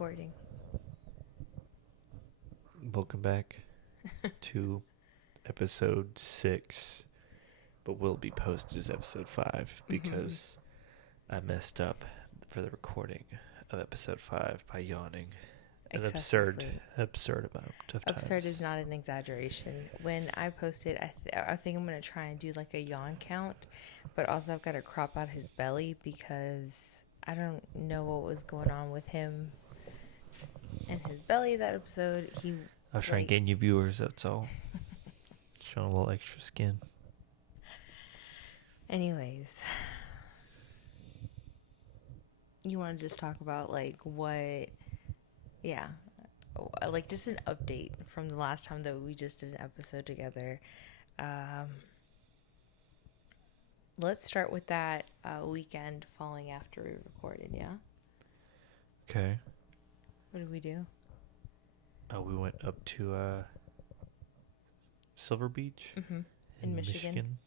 recording. Welcome back to episode 6, but will be posted as episode 5 because I messed up for the recording of episode 5 by yawning an absurd amount of times. Absurd is not an exaggeration. When I posted, I think I'm going to try and do like a yawn count, but also I've got to crop out his belly because I don't know what was going on with him and his belly that episode. I was trying to gain you viewers, that's all. Showing a little extra skin. Anyways, you want to just talk about like just an update from the last time that we just did an episode together. Let's start with that weekend following after we recorded, yeah? Okay. What did we do? We went up to Silver Beach in Michigan.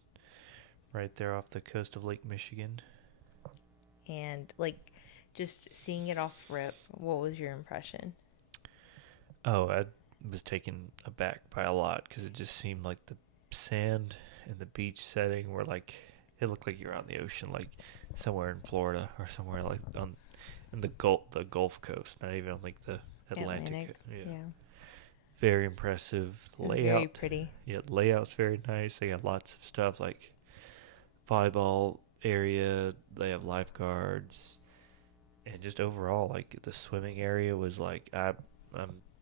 Right there off the coast of Lake Michigan. And just seeing it off rip, what was your impression? Oh, I was taken aback by a lot because it just seemed like the sand and the beach setting were it looked like you're on the ocean, like somewhere in Florida or somewhere like in the Gulf Coast, not even on the Atlantic. Yeah. Very impressive. Layout. Very pretty. Yeah, layout's very nice. They got lots of stuff like volleyball area. They have lifeguards, and just overall, the swimming area was I'm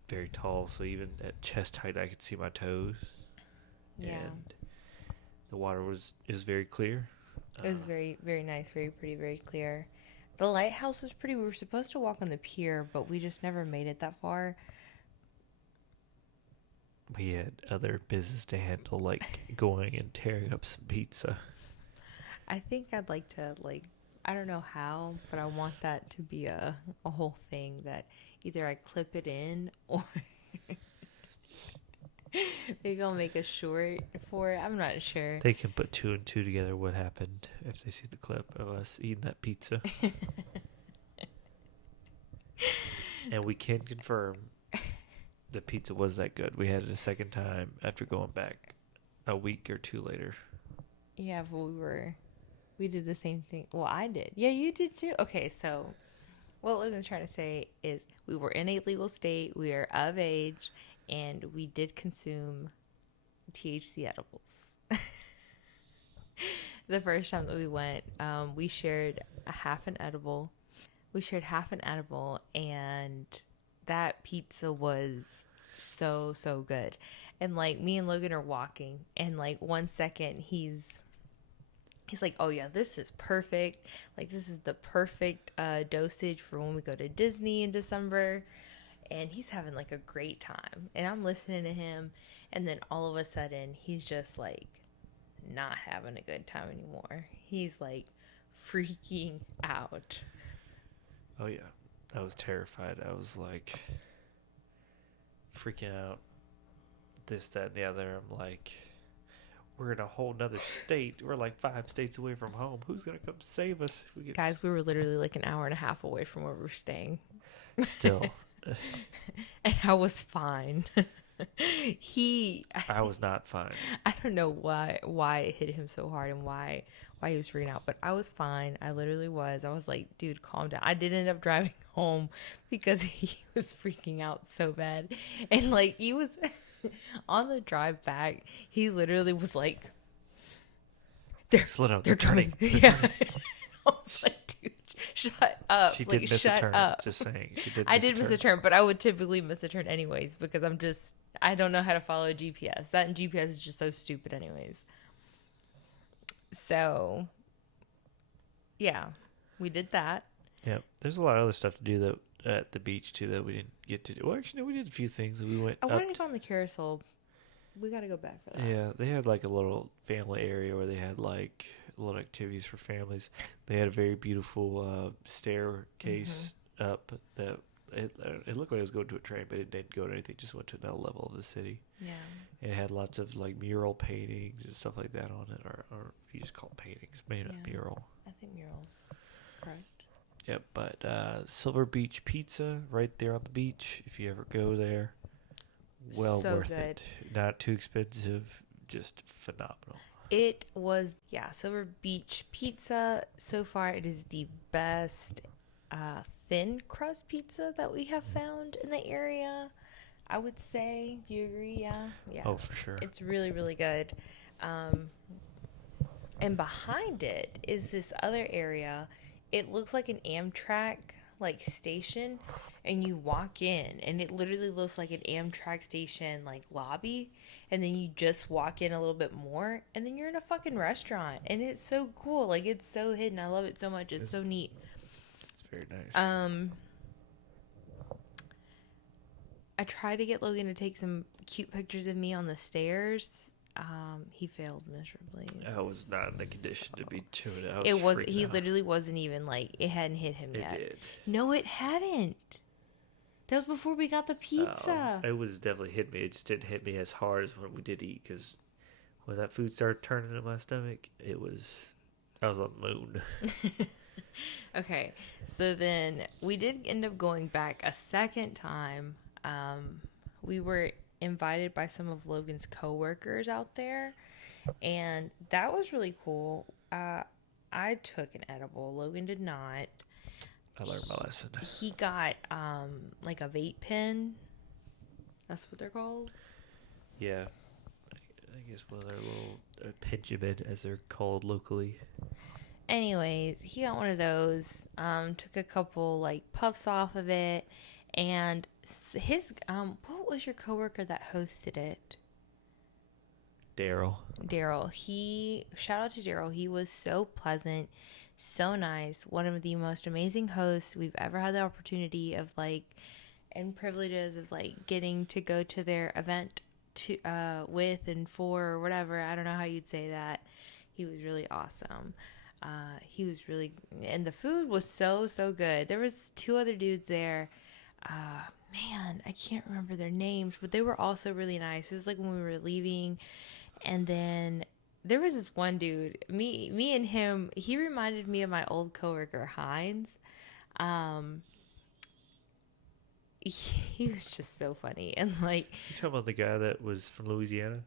very tall, so even at chest height, I could see my toes. Yeah. And the water is very clear. It was very, very nice, very pretty, very clear. The lighthouse was pretty. We were supposed to walk on the pier, but we just never made it that far. We had other business to handle, like going and tearing up some pizza. I think I'd like to, I don't know how, but I want that to be a whole thing that either I clip it in or maybe I'll make a short for it. I'm not sure. They can put 2 and 2 together what happened if they see the clip of us eating that pizza. And we can confirm the pizza was that good. We had it a second time after going back a week or 2 later. Yeah, but we did the same thing. Well, I did. Yeah, you did too. Okay, so what I was trying to say is we were in a legal state, we are of age, and we did consume THC edibles. The first time that we went, we shared half an edible. And that pizza was so good. And me and Logan are walking, and 1 second he's like, oh yeah, this is perfect. This is the perfect dosage for when we go to Disney in December. And he's having a great time. And I'm listening to him. And then all of a sudden, he's just not having a good time anymore. He's freaking out. Oh yeah, I was terrified. I was freaking out. This, that, and the other. I'm like, we're in a whole nother state. We're 5 states away from home. Who's going to come save us if we get... Guys, we were literally an hour and a half away from where we were staying. Still. And I was fine. I was not fine. I don't know why it hit him so hard and why he was freaking out, but I was fine. I literally was. I was like, dude, calm down. I did end up driving home because he was freaking out so bad. And he was on the drive back, he literally was like, slow down. They're turning. Yeah. I was like, dude, shut up. She did miss a turn. Up. Just saying. I did miss a turn, but I would typically miss a turn anyways because I don't know how to follow GPS. That and GPS is just so stupid anyways. So, yeah, we did that. Yeah, there's a lot of other stuff to do at the beach too that we didn't get to do. Well, actually, no, we did a few things. We went. I wanted to go on the carousel. We got to go back for that. Yeah, they had a little family area where they had little activities for families. They had a very beautiful staircase up that it looked like it was going to a train, but it didn't go to anything. It just went to another level of the city. Yeah. It had lots of mural paintings and stuff like that on it, or you just call it paintings, maybe not mural. I think murals, correct. Yep, but Silver Beach Pizza right there on the beach. If you ever go there, well So worth good. it. Not too expensive, just phenomenal. It was, yeah, Silver Beach pizza. So far, it is the best thin crust pizza that we have found in the area. I would say. Do you agree? Yeah. Yeah. Oh, for sure. It's really, really good. Um, and behind it is this other area. It looks like an Amtrak like station, and you walk in and it literally looks like an Amtrak station like lobby, and then you just walk in a little bit more and then you're in a fucking restaurant, and it's so cool. Like, it's so hidden. I love it so much. It's It's, so neat. it's very nice. Um I tried to get Logan to take some cute pictures of me on the stairs. He failed miserably. I was not in the condition to be doing it. I was It was, freaking he out. literally wasn't even like, it hadn't hit him It yet. did. No, it hadn't. That was before we got the pizza. It was definitely hit me. It just didn't hit me as hard as when we did eat, because when that food started turning in my stomach, I was on the moon. Okay, so then we did end up going back a second time. We were invited by some of Logan's coworkers out there, and that was really cool. I took an edible. Logan did not. I learned my lesson. He got like a vape pen. That's what they're called. Yeah. I guess one of their little Benjamin, as they're called locally. Anyways, he got one of those. Took a couple like puffs off of it, and his what was your coworker that hosted it? Daryl. Daryl. Shout out to Daryl. He was so pleasant, so nice. One of the most amazing hosts we've ever had the opportunity of, like, and privileges of like getting to go to their event to with and for, or whatever. I don't know how you'd say that. He was really awesome. He was really, and the food was so good. There was two other dudes there. Man, I can't remember their names, but they were also really nice. It was like when we were leaving, and then there was this one dude. Me and him. He reminded me of my old coworker Hines. He was just so funny, and like, You talking about the guy that was from Louisiana?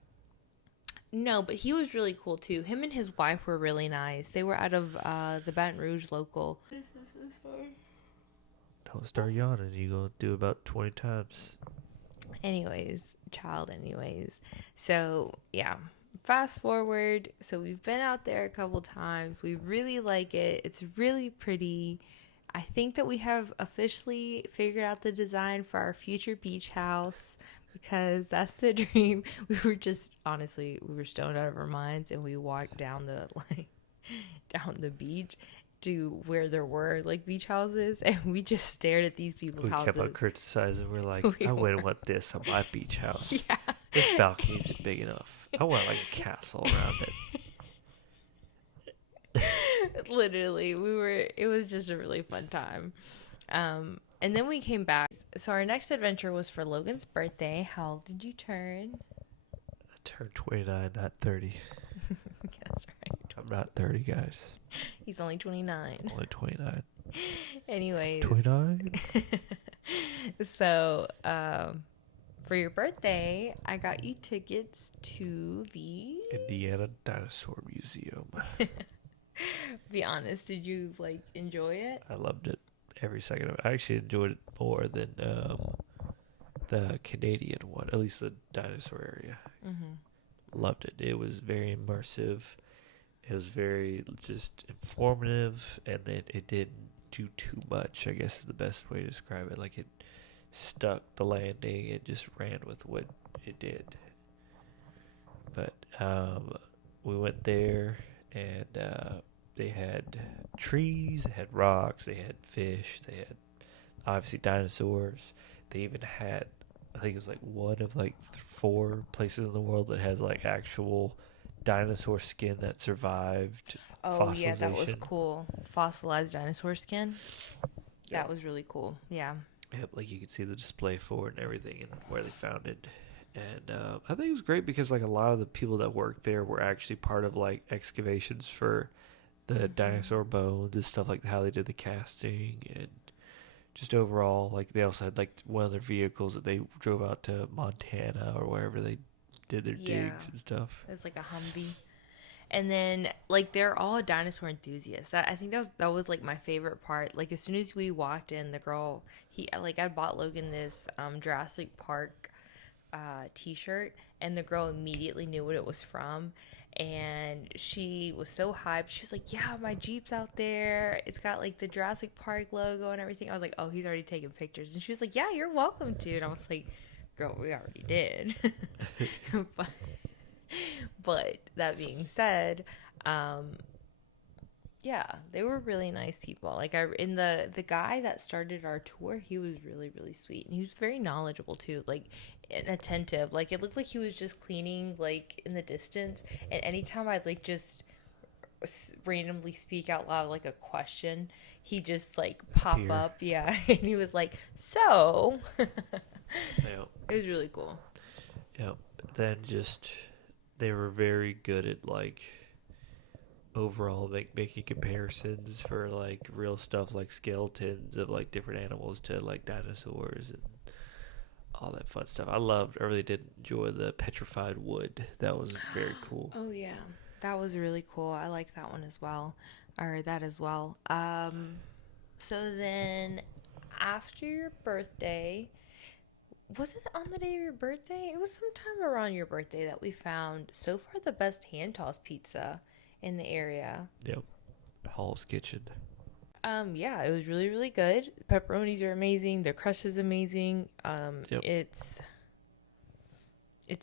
no, but he was really cool too. Him and his wife were really nice. They were out of the Baton Rouge local. Don't start yawning. You gonna do about 20 times. Anyways. So yeah, fast forward. So we've been out there a couple times. We really like it. It's really pretty. I think that we have officially figured out the design for our future beach house, because that's the dream. We were just, honestly, we were stoned out of our minds, and we walked down down the beach to where there were like beach houses, and we just stared at these people's We houses. kept on criticizing. We're like, We I wouldn't were. want this on my beach house. Yeah. This balcony isn't big enough. I want like a castle around it. Literally, it was just a really fun time. And then we came back. So our next adventure was for Logan's birthday. How old did you turn? I turned 29, not 30. That's right. I'm not 30, guys. He's only 29. Only 29. Anyways. 29? So, for your birthday, I got you tickets to the... Indiana Dinosaur Museum. Be honest, did you, like, enjoy it? I loved it. Every second of it. I actually enjoyed it more than the Canadian one, at least the dinosaur area. Mm-hmm. Loved it. It was very immersive. It was very just informative, and then it didn't do too much, I guess is the best way to describe it. Like, it stuck the landing. It just ran with what it did. But we went there, and they had trees, they had rocks, they had fish, they had obviously dinosaurs. They even had, I think it was like one of like 4 places in the world that has like actual dinosaur skin that survived Oh, yeah, that was fossilization. cool. Fossilized dinosaur skin. Yeah. That was really cool. Yeah. Yep, like you could see the display for it and everything and where they found it. And I think it was great because like a lot of the people that worked there were actually part of like excavations for the Hmm. dinosaur bones and stuff, like how they did the casting, and just overall, like they also had like one of their vehicles that they drove out to Montana or wherever they did their Yeah, digs and stuff. it was like a Humvee. And then like they're all dinosaur enthusiasts. I think that was like my favorite part. Like as soon as we walked in, the girl he like I bought Logan this Jurassic Park t-shirt, and the girl immediately knew what it was from, and she was so hyped. She was like, yeah, my Jeep's out there, it's got like the Jurassic Park logo and everything. I was like, oh, he's already taking pictures. And she was like, yeah, you're welcome to. And I was like, girl, we already did. but, but that being said, um yeah, they were really nice people. Like I in the guy that started our tour, he was really really sweet, and he was very knowledgeable too, like and attentive. Like it looked like he was just cleaning like in the distance, and anytime I'd like just randomly speak out loud like a question, he just like pop Appear. up, yeah, and he was like, "So." Yep. It was really cool. Yep. Then just they were very good at like overall making comparisons for like real stuff like skeletons of like different animals to like dinosaurs and all that fun stuff. I really did enjoy the petrified wood. That was very cool. Oh yeah, that was really cool. I like that one as well, or that as well. So then after your birthday, was it on the day of your birthday? It was sometime around your birthday that we found so far the best hand tossed pizza in the area. Yep. Hall's Kitchen. Yeah, it was really really good. Pepperonis are amazing. The crust is amazing. Yep. It's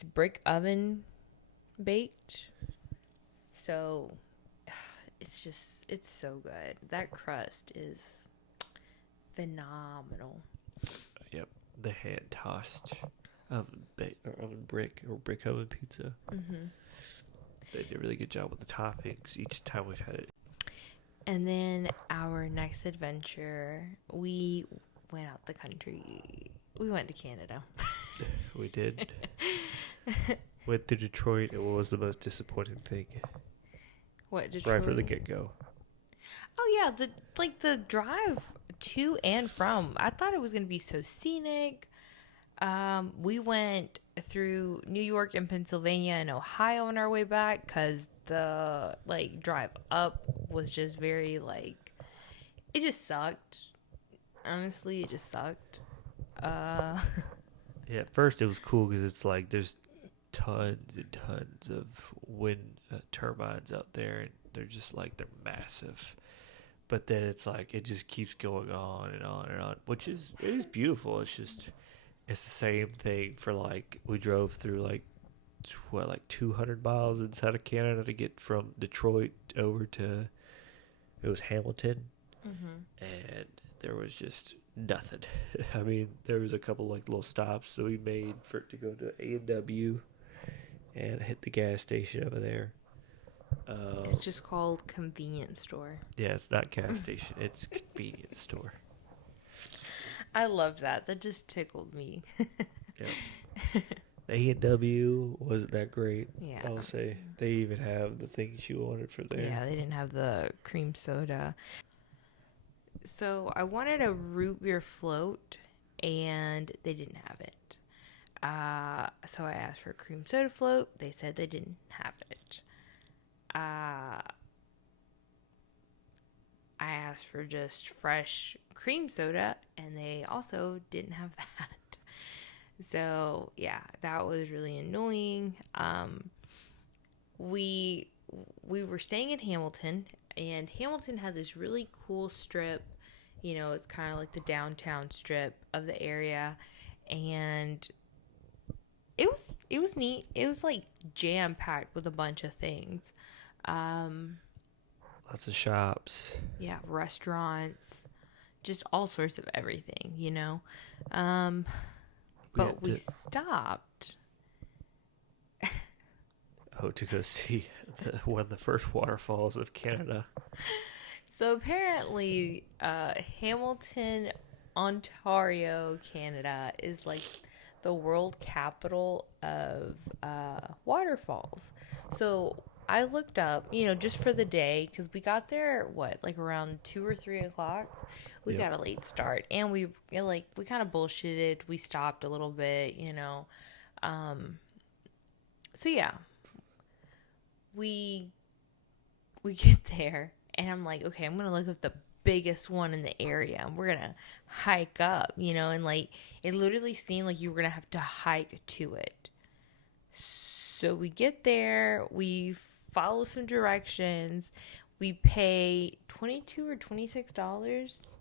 brick oven baked, so it's so good. That crust is phenomenal. Yep. The hand tossed oven brick or brick oven pizza. Hmm. They did a really good job with the toppings each time we've had it. And then our next adventure, we went out the country. We went to Canada. We did. Went to Detroit, and what was the most disappointing thing? What, Right from the Detroit? get go. Oh yeah, the drive to and from. I thought it was gonna be so scenic. We went through New York and Pennsylvania and Ohio on our way back because the like drive up was just very like it just sucked. Honestly, it just sucked. Uh, Yeah, at first it was cool because it's like there's tons and tons of wind turbines out there, and they're massive. But then it's like it just keeps going on and on and on, which is it is beautiful. It's the same thing for like we drove through like what like 200 miles inside of Canada to get from Detroit over to it was Hamilton, mhm. and there was just nothing. I mean, there was a couple like little stops that we made for it to go to A&W and hit the gas station over there. It's just called convenience store. Yeah, it's not gas station; it's convenience store. I love that. That just tickled me. Yeah, A&W wasn't that great. Yeah. I'll say they even have the things you wanted for there. Yeah, they didn't have the cream soda. So I wanted a root beer float, and they didn't have it. So I asked for a cream soda float. They said they didn't have it. Uh, I asked for just fresh cream soda, and they also didn't have that. So yeah, that was really annoying. We we were staying in Hamilton, and Hamilton had this really cool strip. You know, it's kind of like the downtown strip of the area, and it was neat. It was like jam packed with a bunch of things. Um, Lots of shops. yeah, restaurants, just all sorts of everything. Um, We had but we stopped. to go see one of the first waterfalls of Canada. So apparently, Hamilton, Ontario, Canada is like the world capital of waterfalls. So I looked up, just for the day, because we got there, what, like around 2 or 3 o'clock? We Yep. got a late start. And we kind of bullshitted. We stopped a little bit, Um, so yeah, we we get there, and I'm like, okay, I'm gonna look up the biggest one in the area, and we're gonna hike up, and like it literally seemed like you were gonna have to hike to it. So we get there, we follow some directions, we pay $22 or $26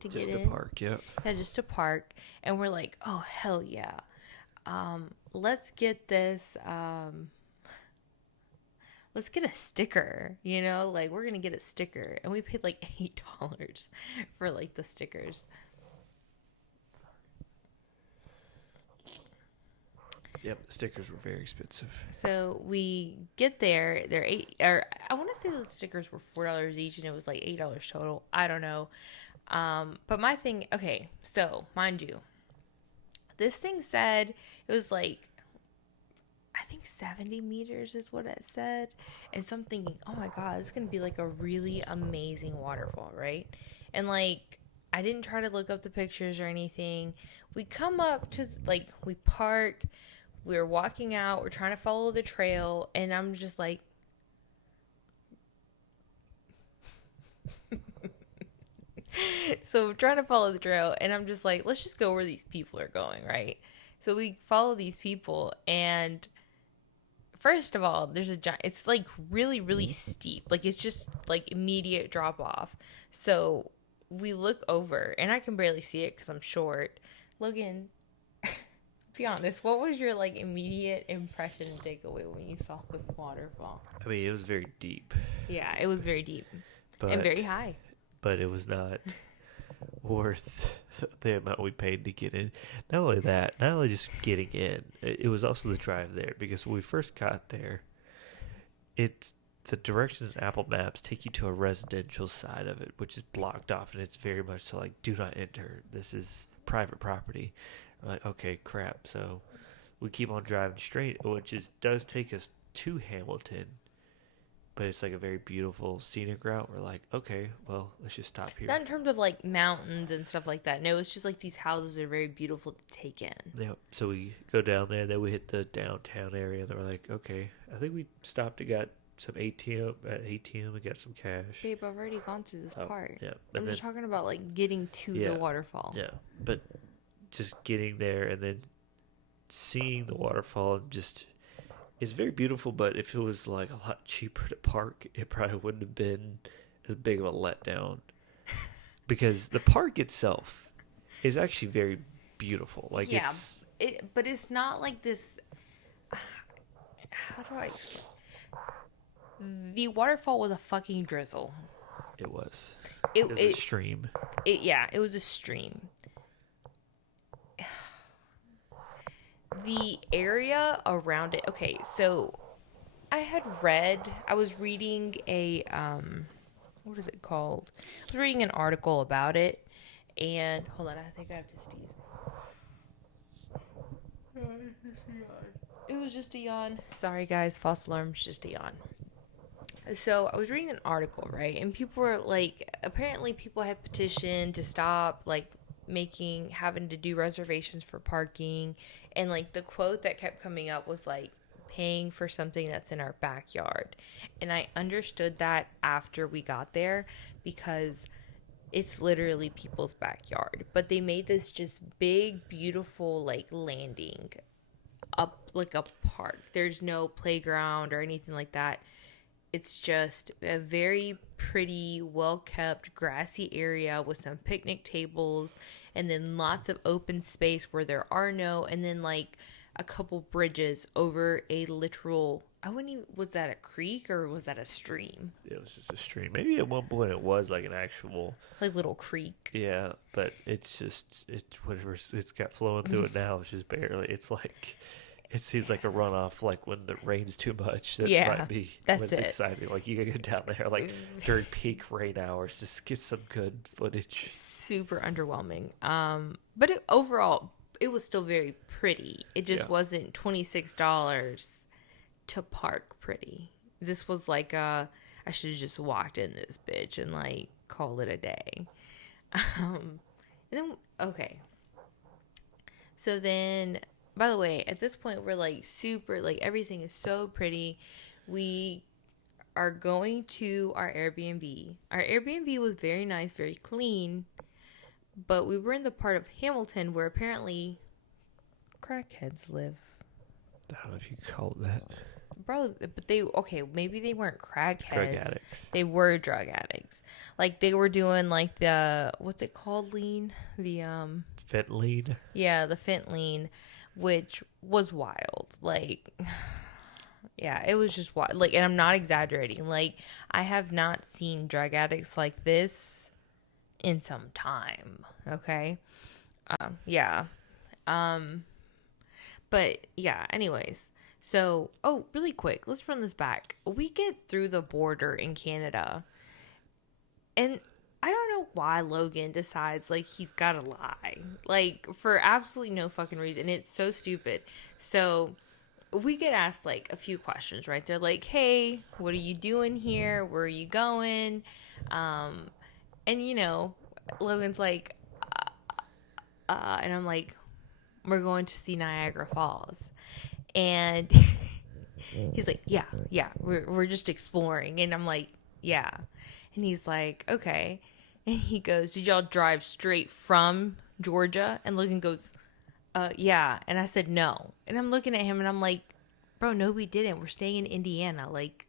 to get Just the in. park. Yep. Yeah, just to park, and we're like, oh hell yeah, let's get this. Let's get a sticker, like we're gonna get a sticker, and we paid like $8 for like the stickers. Yep. The stickers were very expensive. So we get there, they're eight, or I want to say the stickers were $4 each, and it was like $8 total. I don't know. But my thing, okay, so mind you, this thing said it was like, I think 70 meters is what it said. And so I'm thinking, oh my God, this is going to be like a really amazing waterfall, right? And like, I didn't try to look up the pictures or anything. We come up to, like, we park, we're walking out, we're trying to follow the trail, and I'm just like, so we're trying to follow the trail, and I'm just like, let's just go where these people are going, right? So we follow these people, and first of all, there's a giant, it's like really, really steep. Like it's just like immediate drop off. So we look over, and I can barely see it because I'm short. Logan, be honest, what was your like immediate impression and takeaway when you saw the waterfall? I mean, it was very deep, Yeah, it was very deep and but very high. it was not worth the amount we paid to get in. Not only that, not only just getting in, it was also the drive there, because when we first got there, it's the directions in Apple Maps take you to a residential side of it, which is blocked off, and it's very much so like, do not enter. This is private property. We're like, okay, crap. So we keep on driving straight, which does take us to Hamilton, but it's like a very beautiful scenic route. We're like, okay, well, let's just stop here. Not in terms of like mountains and stuff like that. No, it's just like these houses are very beautiful to take in. Yeah, so we go down there, then we hit the downtown area, and then we're like, okay, I think we stopped and got some ATM and got some cash. Babe, I've already gone through this part. Yeah, I'm just talking about like getting to the waterfall. Yeah, but just getting there and then seeing the waterfall, and just, it's very beautiful, but if it was like a lot cheaper to park, it probably wouldn't have been as big of a letdown. Because the park itself is actually very beautiful. Like, yeah, but it's not like this. How do I explain? The waterfall was a fucking drizzle. It was. It was a stream. It was a stream. The area around it. Okay, so I was reading a what is it called? I was reading an article about it, and hold on, I think I have to sneeze. It was just a yawn. Sorry guys, false alarm, it's just a yawn. So I was reading an article, right? And people were like, apparently people had petitioned to stop like having to do reservations for parking, and like the quote that kept coming up was like, paying for something that's in our backyard. And I understood that after we got there, because it's literally people's backyard, but they made this just big beautiful like landing up like a park. There's no playground or anything like that. It's just a very pretty, well-kept, grassy area with some picnic tables, and then lots of open space where there are no, and then like a couple bridges over a literal, I wouldn't even, was that a creek or was that a stream? It was just a stream. Maybe at one point it was like an actual, like little creek. Yeah, but it's whatever it's got flowing through it now. It's just barely. It's like, it seems like a runoff, like when it rains too much. That might be when it's exciting. Like you gotta go down there like during peak rain hours, just get some good footage. Super underwhelming. But overall, it was still very pretty. It just wasn't $26 to park pretty. This was like I should have just walked in this bitch and like called it a day. And then okay. So then, by the way, at this point we're like super like everything is so pretty. We are going to our Airbnb. Our Airbnb was very nice, very clean, but we were in the part of Hamilton where apparently crackheads live. I don't know if you call it that. Bro, but they okay, maybe they weren't crackheads. Drug addicts. They were drug addicts. Like they were doing like the what's it called, lean? The Fit lead. yeah, the fentanyl, which was wild. Like yeah, it was just wild. Like, and I'm not exaggerating. Like I have not seen drug addicts like this in some time. Okay. Yeah. But yeah, anyways. So, oh, really quick, let's run this back. We get through the border in Canada, and I don't know why Logan decides like he's got to lie, like for absolutely no fucking reason. It's so stupid. So, we get asked like a few questions, right? They're like, "Hey, what are you doing here? Where are you going?" And you know, Logan's like, and I'm like, "We're going to see Niagara Falls." And he's like, yeah, we're just exploring. And I'm like, yeah. And he's like, okay. And he goes, did y'all drive straight from Georgia? And Logan goes, yeah. And I said, no. And I'm looking at him and I'm like, bro, no, we didn't. We're staying in Indiana. Like,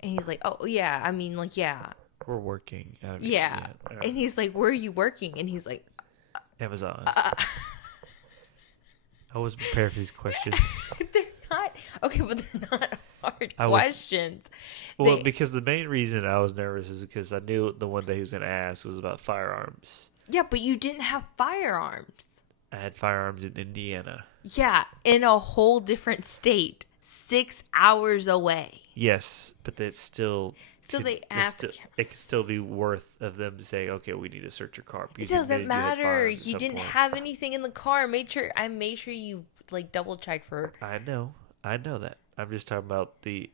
and he's like, oh, yeah. I mean, like, yeah. We're working. Yeah. And he's like, where are you working? And he's like, Amazon. I wasn't prepared for these questions. They're not okay, but they're not hard questions. Because the main reason I was nervous is because I knew the one day he was going to ask was about firearms. Yeah, but you didn't have firearms. I had firearms in Indiana. Yeah, in a whole different state, 6 hours away. Yes, but it's still. So they ask. It could still be worth of them to say, okay, we need to search your car. It doesn't matter. You didn't have anything in the car. I made sure you like double check for. I know that. I'm just talking about the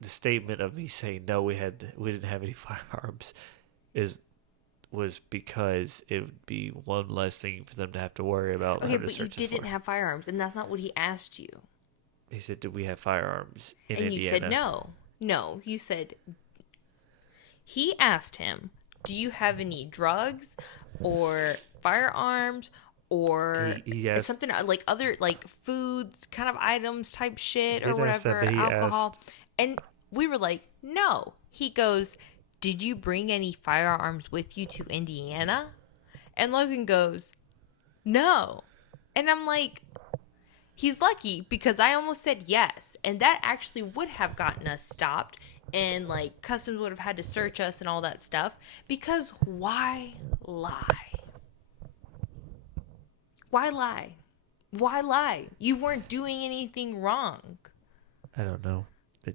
statement of me saying no, we didn't have any firearms, was because it would be one less thing for them to have to worry about. Okay, but you didn't have firearms, and that's not what he asked you. He said, "Do we have firearms in Indiana?" And you said no. No, you said. He asked him, do you have any drugs or firearms or he asked, something like other like foods kind of items type shit or whatever, alcohol? And we were like, no. He goes, did you bring any firearms with you to Indiana? And Logan goes, no. And I'm like, he's lucky because I almost said yes. And that actually would have gotten us stopped. And like customs would have had to search us and all that stuff. Because why lie? Why lie? Why lie? You weren't doing anything wrong. I don't know.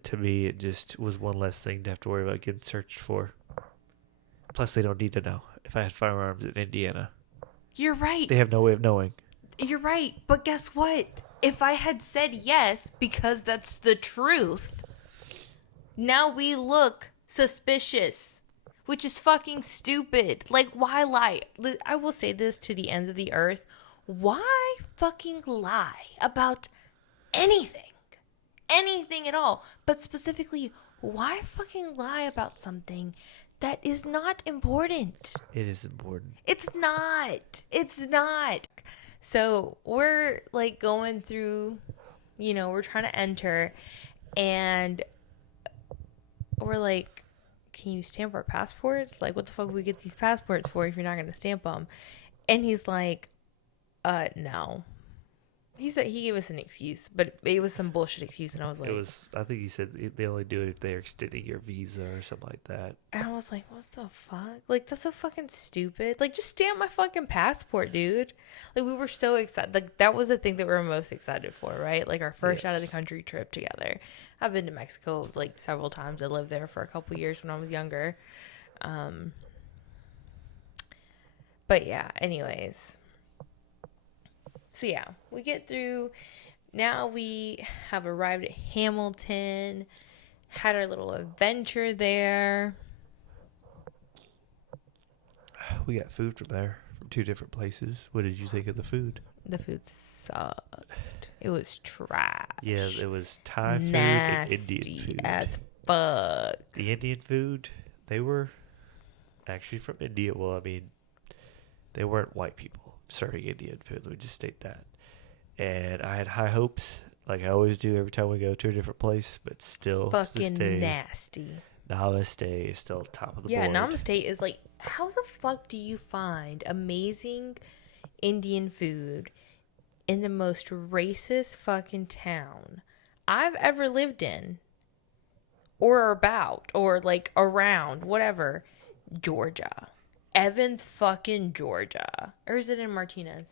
To me, it just was one less thing to have to worry about getting searched for. Plus, they don't need to know if I had firearms in Indiana. You're right. They have no way of knowing. You're right. But guess what? If I had said yes, because that's the truth, now we look suspicious, which is fucking stupid. Like, why lie? I will say this to the ends of the earth. Why fucking lie about anything? Anything at all. But specifically, why fucking lie about something that is not important? It is important. It's not. It's not. So we're like going through, we're trying to enter, and we're like, can you stamp our passports? Like, what the fuck would we get these passports for if you're not going to stamp them? And he's like, no. He said he gave us an excuse, but it was some bullshit excuse, and I was like, I think he said they only do it if they're extending your visa or something like that. And I was like, what the fuck? Like, that's so fucking stupid. Like, just stamp my fucking passport, dude. Like, we were so excited. Like, that was the thing that we were most excited for, right? Like, our first out of the country trip together. I've been to Mexico like several times. I lived there for a couple years when I was younger. But yeah, anyways. So yeah, we get through. Now we have arrived at Hamilton. Had our little adventure there. We got food from there from 2 different places. What did you think of the food? The food sucked. It was trash. Yeah, it was Thai food and Indian Nasty food. as fuck. The Indian food, they were actually from India. Well, I mean, they weren't white people serving Indian food. Let me just state that. And I had high hopes, like I always do every time we go to a different place, but still, to this Fucking day, nasty. Namaste is still top of the Yeah, board. Namaste is like, how the fuck do you find amazing Indian food in the most racist fucking town I've ever lived in? Or about, or like around, whatever. Georgia. Evans, fucking Georgia. Or is it in Martinez?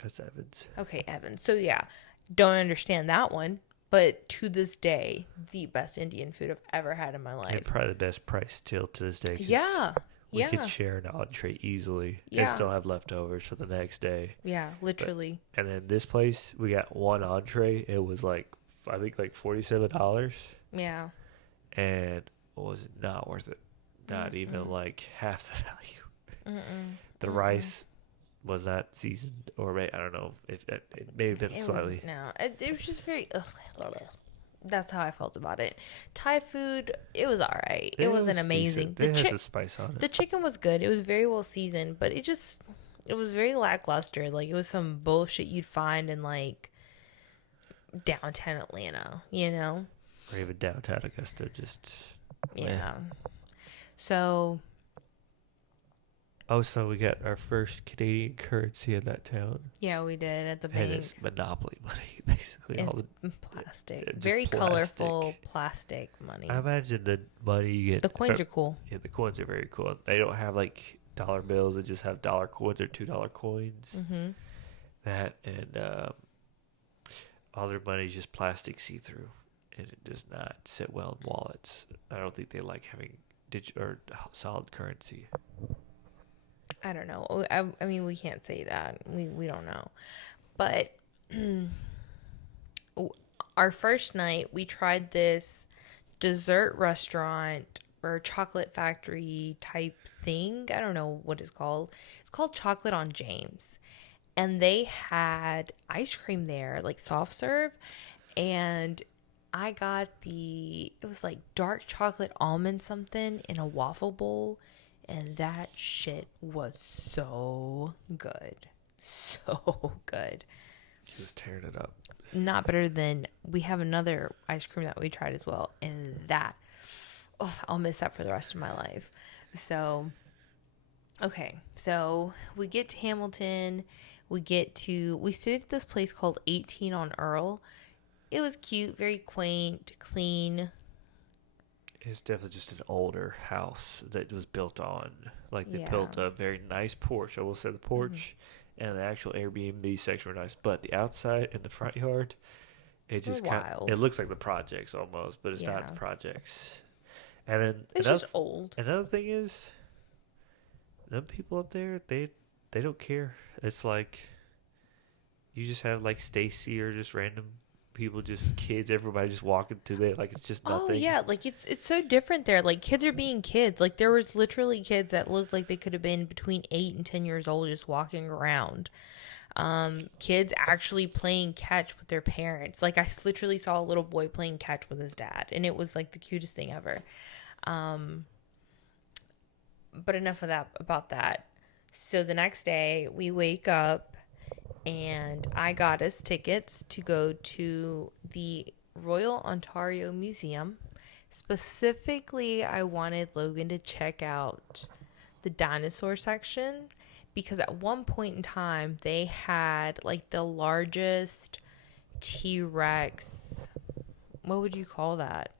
That's Evans. Okay, Evans. So yeah, don't understand that one. But to this day, the best Indian food I've ever had in my And life. probably the best price still to this day. 'Cause Yeah. we Yeah. could share an entree easily and Yeah. still have leftovers for the next day. Yeah, literally. And then this place, we got one entree. It was like, I think like $47. Yeah. And it was not worth it. Not even Mm-mm. like half the value. Mm-mm. The Mm-mm. rice was not seasoned, or I don't know if it may have been slightly. No, it was just very. Ugh, that's how I felt about it. Thai food, it was all right. It wasn't amazing. Decent. It had some spice on The it. chicken was good. It was very well seasoned, but it was very lackluster. Like it was some bullshit you'd find in like downtown Atlanta, you know? Or even downtown Augusta, just. Yeah. So, Oh, so we got our first Canadian currency in that town. yeah, we did at the And bank. it's monopoly money, basically. It's the plastic. just Very plastic. colorful plastic money. I imagine the money you get. The coins are cool. Yeah, the coins are very cool. They don't have like dollar bills; they just have dollar coins or $2 coins. Mm-hmm. That and all their money is just plastic see-through, and it does not sit well in wallets. I don't think they like having or solid currency. I don't know. I mean, we can't say that. We don't know. But our first night, we tried this dessert restaurant or chocolate factory type thing. I don't know what it's called. It's called Chocolate on James. And they had ice cream there, like soft serve. And I got it was like dark chocolate almond something in a waffle bowl. And that shit was so good. So good. She was tearing it up. Not better than, we have another ice cream that we tried as well. And that, I'll miss that for the rest of my life. So, okay. So we get to Hamilton. We stayed at this place called 18 on Earl. It was cute, very quaint, clean. It's definitely just an older house that was built on. Like they Yeah. built a very nice porch. I will say the porch and the actual Airbnb section were nice, but the outside and the front yard, it just wild. it looks like the projects almost, but it's not Yeah. the projects. And then It's just old. another thing is, them people up there, they don't care. It's like you just have like Stacy or just random people, just kids, everybody just walking through there like it's just nothing. Oh yeah, like it's so different there. Like kids are being kids. Like there was literally kids that looked like they could have been between 8 and 10 years old just walking around. Kids actually playing catch with their parents. Like I literally saw a little boy playing catch with his dad, and it was like the cutest thing ever. But enough of that about that. So the next day we wake up and I got us tickets to go to the Royal Ontario Museum. Specifically, I wanted Logan to check out the dinosaur section because at one point in time they had like the largest T-Rex. What would you call that?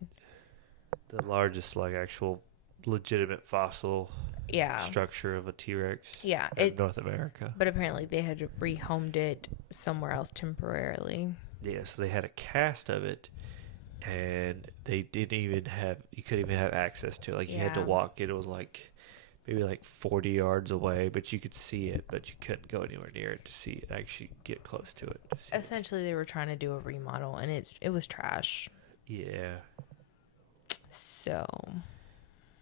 The largest like actual legitimate fossil Yeah. structure of a T-Rex Yeah. in North America. But apparently they had rehomed it somewhere else temporarily. Yeah, so they had a cast of it, and they didn't even have, you couldn't even have access to it. Like, you had to Yeah. walk it. It was like maybe like 40 yards away, but you could see it, but you couldn't go anywhere near it to see it, actually get close to it. To see it. Essentially, they were trying to do a remodel, and it was trash. Yeah. So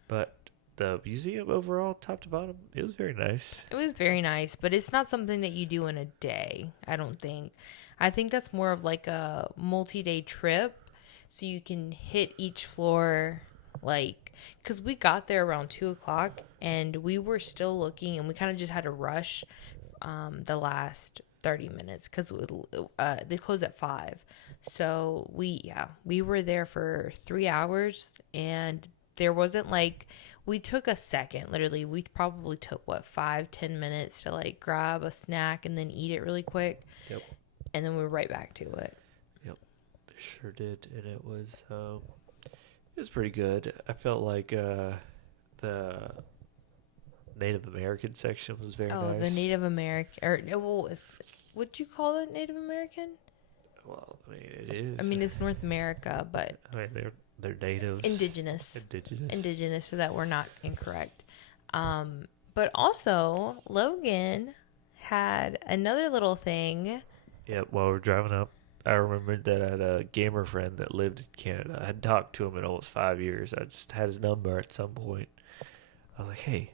But the museum overall, top to bottom, it was very nice. it was very nice, but it's not something that you do in a day, I don't think. I think that's more of like a multi-day trip, so you can hit each floor, like, because we got there around 2 o'clock and we were still looking, and we kind of just had to rush the last 30 minutes because they closed at 5. So we were there for 3 hours, and there wasn't like, we took a second, literally we probably took what, 5-10 minutes to like grab a snack and then eat it really quick. Yep. And then we were right back to it. Yep, sure did, and it was pretty good. I felt like the Native American section was very nice. The Native American, or well, would you call it Native American? Well, I mean, it is. I mean, it's North America, but I mean, they're natives. Indigenous, so that we're not incorrect. But also Logan had another little thing. Yeah, while we're driving up, I remembered that I had a gamer friend that lived in Canada. I hadn't talked to him in almost 5 years. I just had his number at some point. I was like, hey,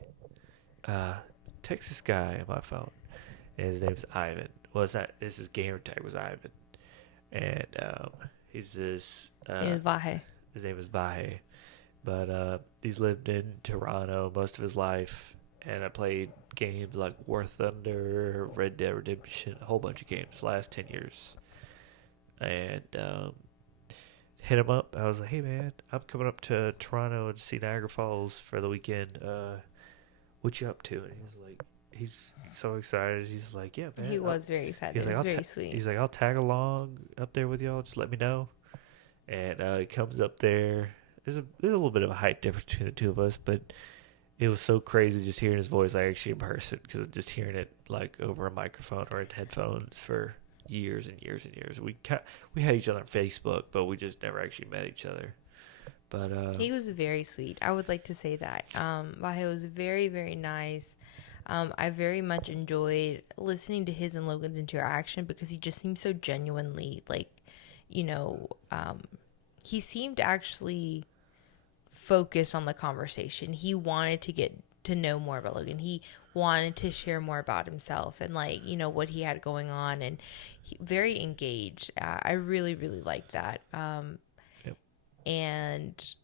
text this guy on my phone. And his name's Ivan. Well, it's not, his gamer tag was Ivan. And he's this... His name is Vahe. His name is Vahe. But he's lived in Toronto most of his life. And I played games like War Thunder, Red Dead Redemption, a whole bunch of games the last 10 years. And hit him up. I was like, hey, man, I'm coming up to Toronto to see Niagara Falls for the weekend. What you up to? And he's so excited. He's like, yeah, man. He was very excited. He's like, it was very sweet. He's like, I'll tag along up there with y'all. Just let me know. And he comes up there. There's a little bit of a height difference between the two of us, but it was so crazy just hearing his voice, like actually in person, because just hearing it like over a microphone or in headphones for years and years and years. We had each other on Facebook, but we just never actually met each other. But he was very sweet. I would like to say that. Vahe was very, very nice. I very much enjoyed listening to his and Logan's interaction because he just seemed so genuinely like, he seemed actually focused on the conversation. He wanted to get to know more about Logan. He wanted to share more about himself and like, what he had going on, and very engaged. I really, really liked that. Yep. And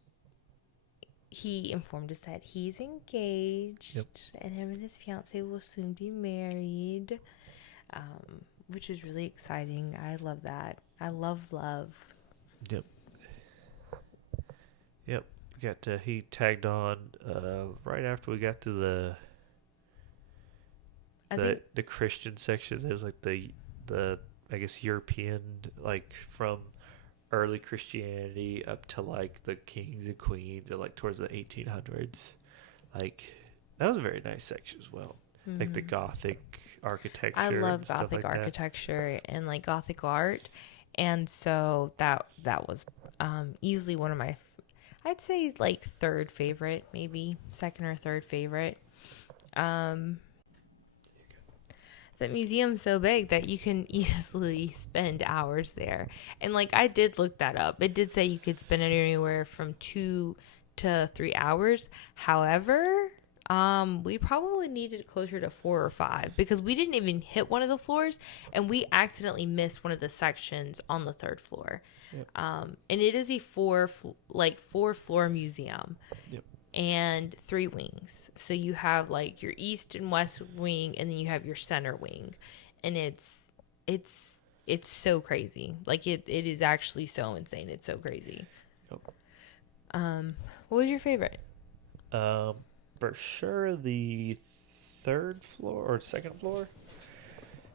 he informed us that he's engaged. Yep. And him and his fiance will soon be married, which is really exciting. I love that. I love love. Yep. He tagged on right after we got to the Christian section. It was like the I guess European, like from early Christianity up to like the kings and queens and like towards the 1800s. Like that was a very nice section as well. Mm-hmm. Like the Gothic architecture. I love Gothic architecture and like Gothic art, and so that was easily one of my, I'd say like third favorite, maybe second or third favorite. That museum's so big that you can easily spend hours there. And like I did look that up. It did say you could spend it anywhere from 2 to 3 hours. However, we probably needed closer to 4 or 5 because we didn't even hit one of the floors, and we accidentally missed one of the sections on the 3rd floor. Yep. And it is a 4 floor museum. Yep. And 3 wings. So you have like your east and west wing, and then you have your center wing, and it's so crazy. Like it is actually so insane. It's so crazy. Yep. What was your favorite? For sure the 3rd floor or 2nd floor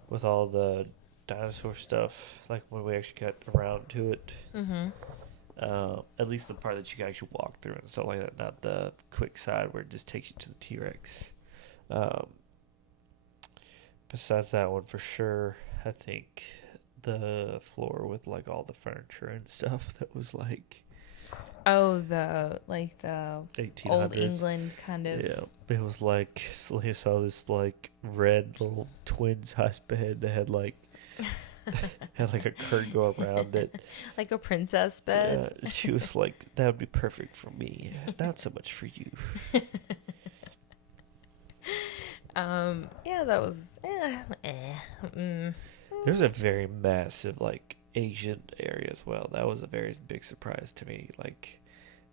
with all the dinosaur stuff. Like when we actually got around to it. Mm-hmm. At least the part that you can actually walk through and stuff like that, not the quick side where it just takes you to the T-Rex. Besides that one, for sure, I think the floor with like all the furniture and stuff that was like... Oh, the 1800s. Old England kind of... Yeah, it was like, so you saw this like red little twin-sized bed that had like Had like a curtain go around it. Like a princess Yeah, bed. she was like, that would be perfect for me, not so much for you. Yeah, that was mm. There's a very massive like Asian area as well. That was a very big surprise to me. Like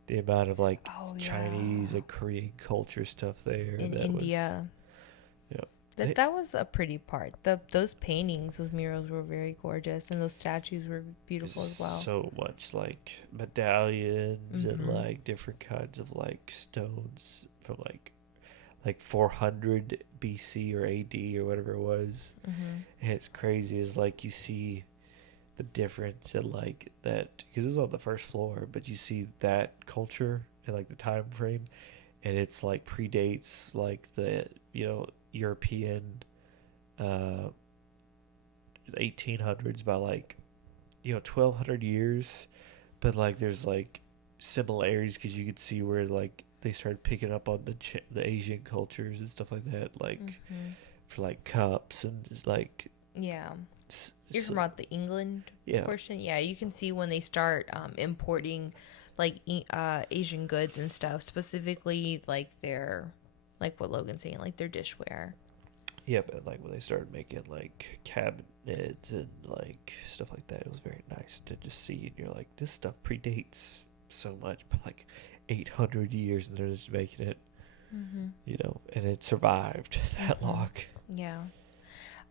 the amount of like Oh Chinese yeah. and Korean culture stuff there. In That was, India. yeah. That They, that was a pretty part. Those paintings, those murals were very gorgeous, and those statues were there's beautiful as well. so much like medallions and Mm-hmm. like different kinds of like stones from like 400 BC or AD or whatever it was. Mm-hmm. And it's crazy. Is like you see the difference in like that because it was on the first floor, but you see that culture and like the time frame, and it's like predates like the European uh 1800s by like 1200 years, but like there's like similarities because you could see where like they started picking up on the Asian cultures and stuff like that, like Mm-hmm. for like cups and just, like Yeah. s- You're s- talking about the England yeah. portion? Yeah, you can see when they start importing like Asian goods and stuff, specifically like their, like what Logan's saying, like their dishware. Yeah, but like when they started making like cabinets and like stuff like that, it was very nice to just see. And you're like, this stuff predates so much, but like 800 years, and they're just making it, Mm-hmm. and it survived that Mm-hmm. long. Yeah.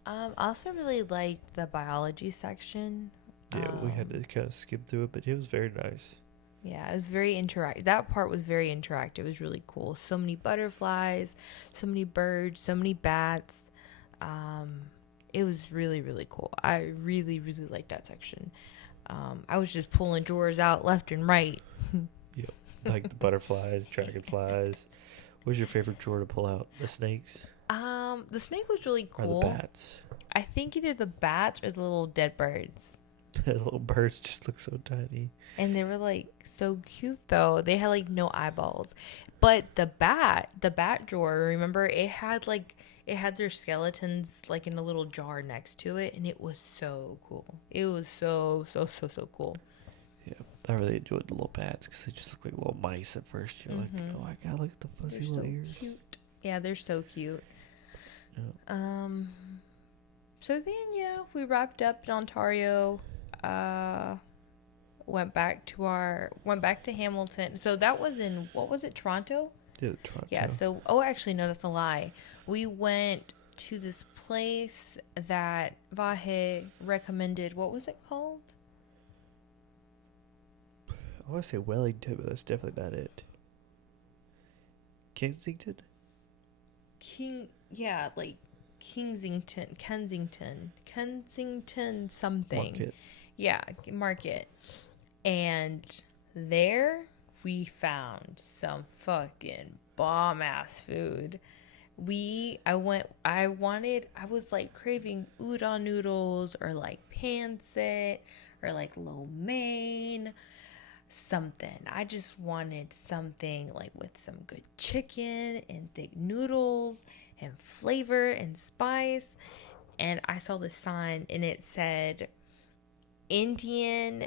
I also really liked the biology section. Yeah, we had to Um, kind of skim through it, but it was very nice. yeah, it was very interactive. That part was very interactive. It was really cool. So many butterflies, so many birds, so many bats. Um, it was really, really cool. I really, really liked that section. I was just pulling drawers out left and right. Yep, like the butterflies, dragonflies. What's your favorite drawer to pull out? The snakes The snake was really or the cool. bats? I think either the bats or the little dead birds. The little birds just look so tiny. And they were like so cute though. They had like no eyeballs. But the bat drawer, remember it had their skeletons like in a little jar next to it, and it was so cool. It was so cool. Yeah, I really enjoyed the little bats because they just look like little mice at first. You're like, Mhm. oh my god, look at the They're fuzzy little so ears. cute. Yeah, they're so cute. Yeah. Um so then yeah, we wrapped up in Ontario. Uh went back to Hamilton. So that was in, what was it, Toronto? Yeah, Toronto. Yeah, so actually no, that's a lie. We went to this place that Vahe recommended. What was it called? I want to say Wellington, but that's definitely not it. Kensington? Yeah, like Kensington something. Market. Yeah, Market. And there we found some fucking bomb ass food. I was like craving udon noodles or like pancit or like lo mein, something. I just wanted something like with some good chicken and thick noodles and flavor and spice. And I saw the sign and it said Indian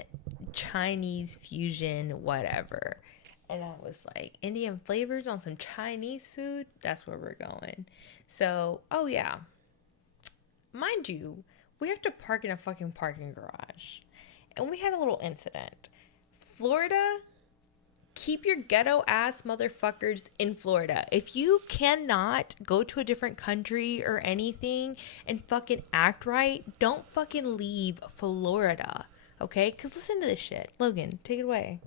Chinese fusion, whatever. And I was like, Indian flavors on some Chinese food? That's where we're going. So, oh yeah. Mind you, we have to park in a fucking parking garage. And we had a little incident. Florida, keep your ghetto ass motherfuckers in Florida. If you cannot go to a different country or anything and fucking act right, don't fucking leave Florida. Okay? Because listen to this shit. Logan, take it away.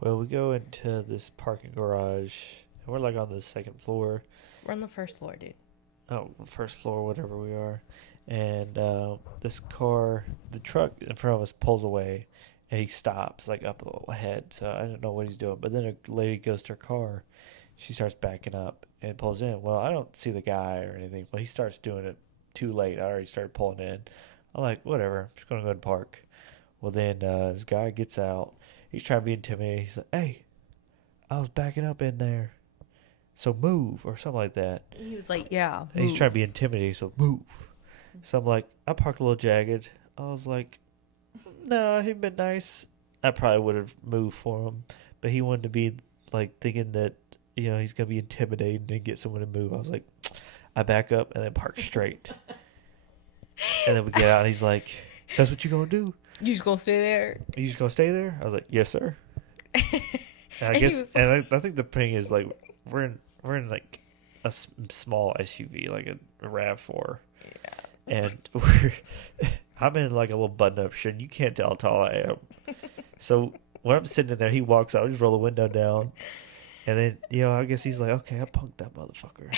Well, we go into this parking garage, and we're like on the second floor. We're on the first floor, dude. Oh, first floor, whatever we are. And this car, the truck in front of us pulls away, and he stops like up ahead. So I don't know what he's doing. But then a lady goes to her car. She starts backing up and pulls in. Well, I don't see the guy or anything. Well, he starts doing it too late. I already started pulling in. I'm like, whatever. I'm just going to go and park. Well, then this guy gets out. He's trying to be intimidating. He's like, hey, I was backing up in there. So move or something like that. He was like, yeah. And he's trying to be move. intimidating. So move. So I'm like, I parked a little jagged. I was like, no, he'd been nice. I probably would have moved for him, but he wanted to be like thinking that he's gonna be intimidating and get someone to move. I was like, I back up and then park straight, and then we get out. And he's like, so "That's what you gonna do? You just gonna stay there?" You just gonna stay there?" I was like, "Yes, sir." And I And he guess, was like, and I think the thing is like we're in like a small SUV, like a Rav4, yeah. and I'm in like a little button-up shirt. And you can't tell how tall I am. So when I'm sitting in there, he walks out. I just roll the window down, and then I guess he's like, "Okay, I punked that motherfucker."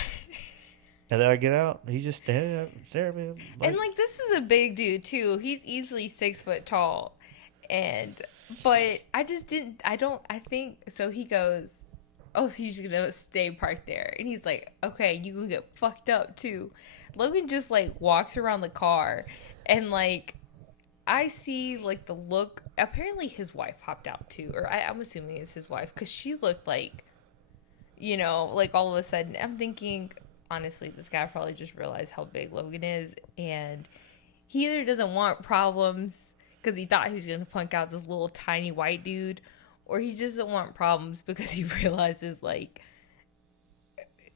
And then I get out, and he's just standing there at me. And like this is a big dude too. He's easily 6 foot tall, and but I just didn't. I don't. I think so. He goes, "Oh, so you're just gonna stay parked there?" And he's like, "Okay, you gonna get fucked up too." Logan just like walks around the car, and like I see like the look. Apparently, his wife hopped out too, or I'm assuming it's his wife because she looked like, like all of a sudden. I'm thinking, honestly, this guy probably just realized how big Logan is, and he either doesn't want problems because he thought he was going to punk out this little tiny white dude, or he just doesn't want problems because he realizes, like,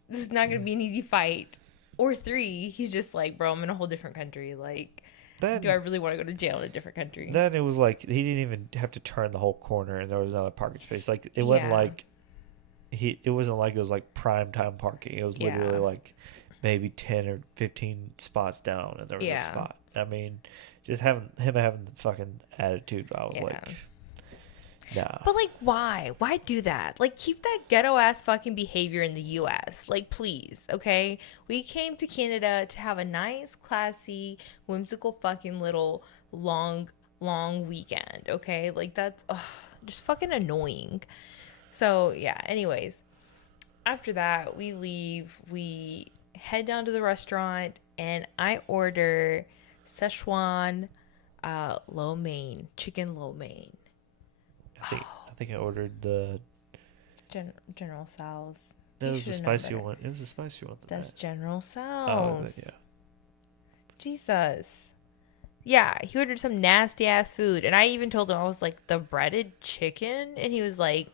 this is not going to be an easy fight. Or 3, he's just like, bro, I'm in a whole different country. Like, do I really want to go to jail in a different country? Then it was like he didn't even have to turn the whole corner, and there was another parking space. Like it wasn't Yeah. like it wasn't like it was like prime time parking. It was literally Yeah. like maybe 10 or 15 spots down, and there was Yeah. a spot. I mean, just having the fucking attitude. I was Yeah. like, nah. But like, why? Why do that? Like, keep that ghetto ass fucking behavior in the U.S. Like, please, okay? We came to Canada to have a nice, classy, whimsical fucking little long weekend, okay? Like, that's just fucking annoying. So yeah. Anyways, after that, we leave. We head down to the restaurant, and I order Szechuan lo mein, chicken lo mein. I think I ordered the. General Tso's. It You was a should have known spicy better. one. It was a spicy one. That's General Oh, Tso's. yeah. Jesus. Yeah, he ordered some nasty ass food, and I even told him I was like the breaded chicken, and he was like,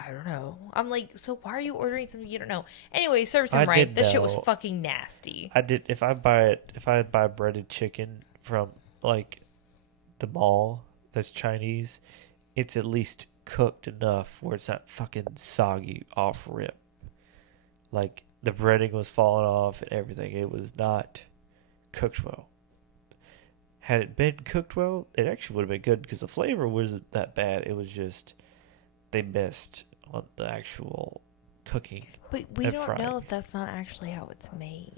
I don't know. I'm like, so why are you ordering something you don't know? Anyway, serves him I right. did That shit was know. fucking nasty. I did. If I buy breaded chicken from like the mall that's Chinese, it's at least cooked enough where it's not fucking soggy off rip. Like the breading was falling off and everything. It was not cooked well. Had it been cooked well, it actually would have been good because the flavor wasn't that bad. It was just they missed on the actual cooking. But we and don't frying. know if that's not actually how it's made.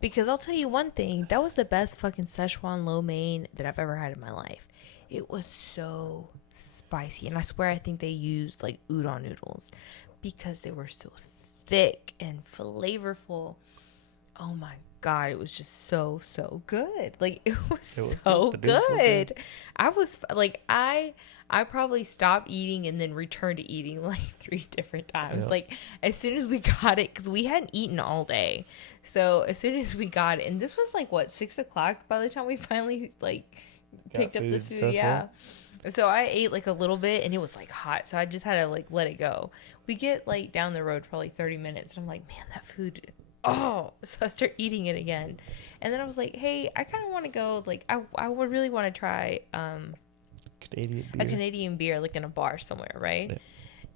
Because I'll tell you one thing, that was the best fucking Szechuan lo mein that I've ever had in my life. It was so spicy, and I swear I think they used like udon noodles because they were so thick and flavorful. Oh my god, it was just so good. Like it was, It was so good. The noodles were good. good. I was like I probably stopped eating and then returned to eating like 3 different times. Yeah. Like as soon as we got it, because we hadn't eaten all day. So as soon as we got it, and this was like what 6 o'clock by the time we finally like picked up food this and food. stuff, Yeah. So I ate like a little bit and it was like hot. So I just had to like let it go. We get like down the road for like 30 minutes and I'm like, man, that food. Oh, so I start eating it again. And then I was like, hey, I kind of want to go. Like, I would really want to try Canadian beer. a Canadian beer like in a bar somewhere, right?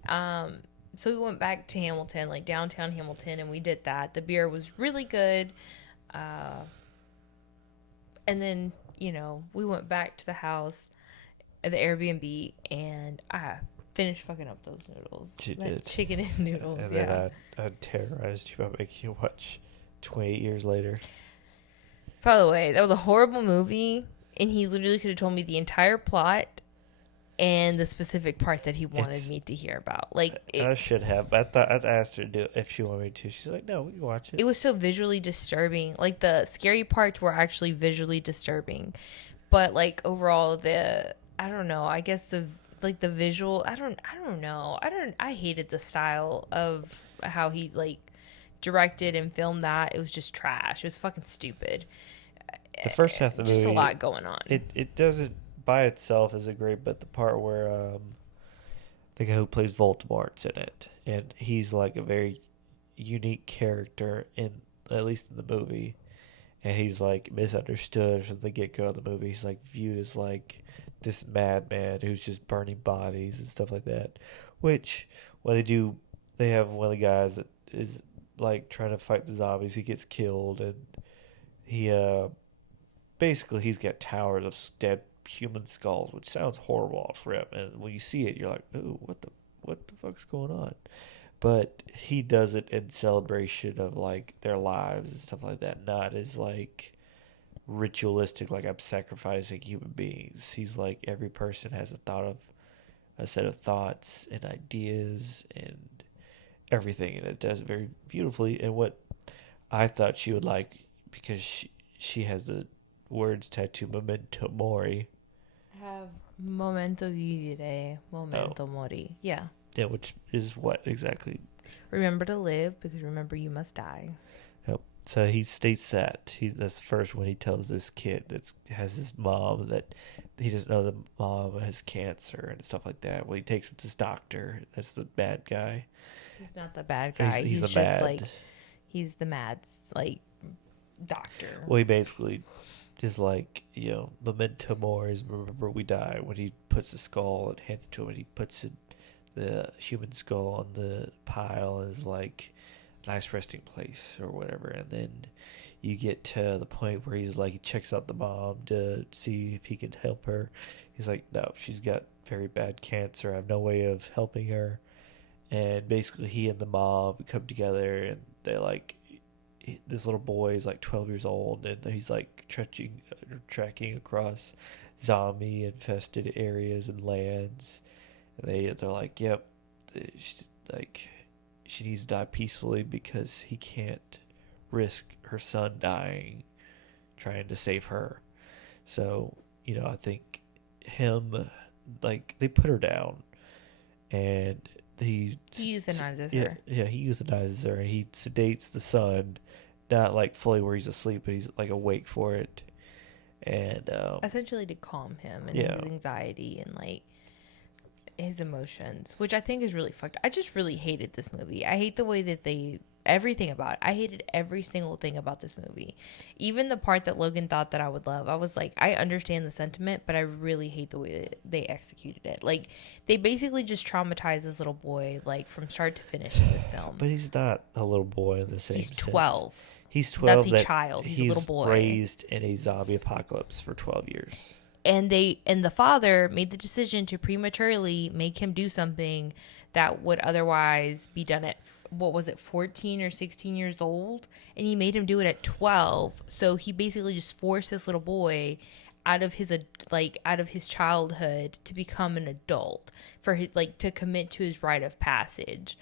Yeah. So we went back to Hamilton, like downtown Hamilton, and we did that. The beer was really good. And then, we went back to the house at the Airbnb, and I finished fucking up those noodles. She That did. chicken and noodles, And yeah. then I terrorized you by making you watch 28 years later. By the way, that was a horrible movie, and he literally could have told me the entire plot and the specific part that he wanted me to hear about. Like, I should have. I thought I'd asked her to do it if she wanted me to. She's like, no, we can watch it. it was so visually disturbing. Like, the scary parts were actually visually disturbing. But, like, overall, I don't know. I guess the visual, I don't know. I hated the style of how he, like, directed and filmed that, it was just trash. It was fucking stupid. The first half of the Just a movie, lot going on. it doesn't by itself isn't great, but the part where the guy who plays Voldemort's in it, and he's like a very unique character in at least in the movie, and he's like misunderstood from the get go of the movie. He's like viewed as like this madman who's just burning bodies and stuff like that. Which when they do, they have one of the guys that is like trying to fight the zombies. He gets killed, and he basically he's got towers of dead human skulls, which sounds horrible off rip. And when you see it, you're like, "Ooh, what the fuck's going on?" But he does it in celebration of like their lives and stuff like that, not as like ritualistic, like I'm sacrificing human beings. He's like every person has a set of thoughts and ideas and everything, and it does it very beautifully. And what I thought she would like, because she has the words tattooed "Memento Mori." I have momento vivere, momento mori. Yeah. Yeah, which is what exactly? Remember to live, because remember you must die. Yep. So he states that that's the first one he tells this kid that has his mom that he doesn't know the mom has cancer and stuff like that. Well, he takes him to his doctor. That's the bad guy. He's not the bad guy. He's the just bad. like, he's the mad, like, doctor. Well, he basically just like, memento mori is remember we die. When he puts the skull and hands it to him, and he puts the human skull on the pile and is like nice resting place or whatever. And then you get to the point where he's like, he checks out the mom to see if he can help her. He's like, no, she's got very bad cancer. I have no way of helping her. And basically he and the mom come together, and they like, this little boy is like 12 years old, and he's like tracking across zombie infested areas and lands. And they're like, yep, like she needs to die peacefully because he can't risk her son dying trying to save her. So I think him, like, they put her down, and he euthanizes yeah, her. Yeah, he euthanizes her, and he sedates the son, not like fully where he's asleep, but he's like awake for it, and Essentially to calm him and yeah. his anxiety and like his emotions, which I think is really fucked. I just really hated this movie. I hate the way that everything about it. I hated every single thing about this movie. Even the part that Logan thought that I would love. I was like, I understand the sentiment, but I really hate the way that they executed it. Like, they basically just traumatized this little boy, like, from start to finish in this film. But he's not a little boy in the same He's sense. 12. He's 12. That's a child. He's a little boy. Raised in a zombie apocalypse for 12 years. And the father made the decision to prematurely make him do something that would otherwise be done at, what was it, 14 or 16 years old, and he made him do it at 12. So he basically just forced this little boy out of his childhood to become an adult, for his, like, to commit to his rite of passage,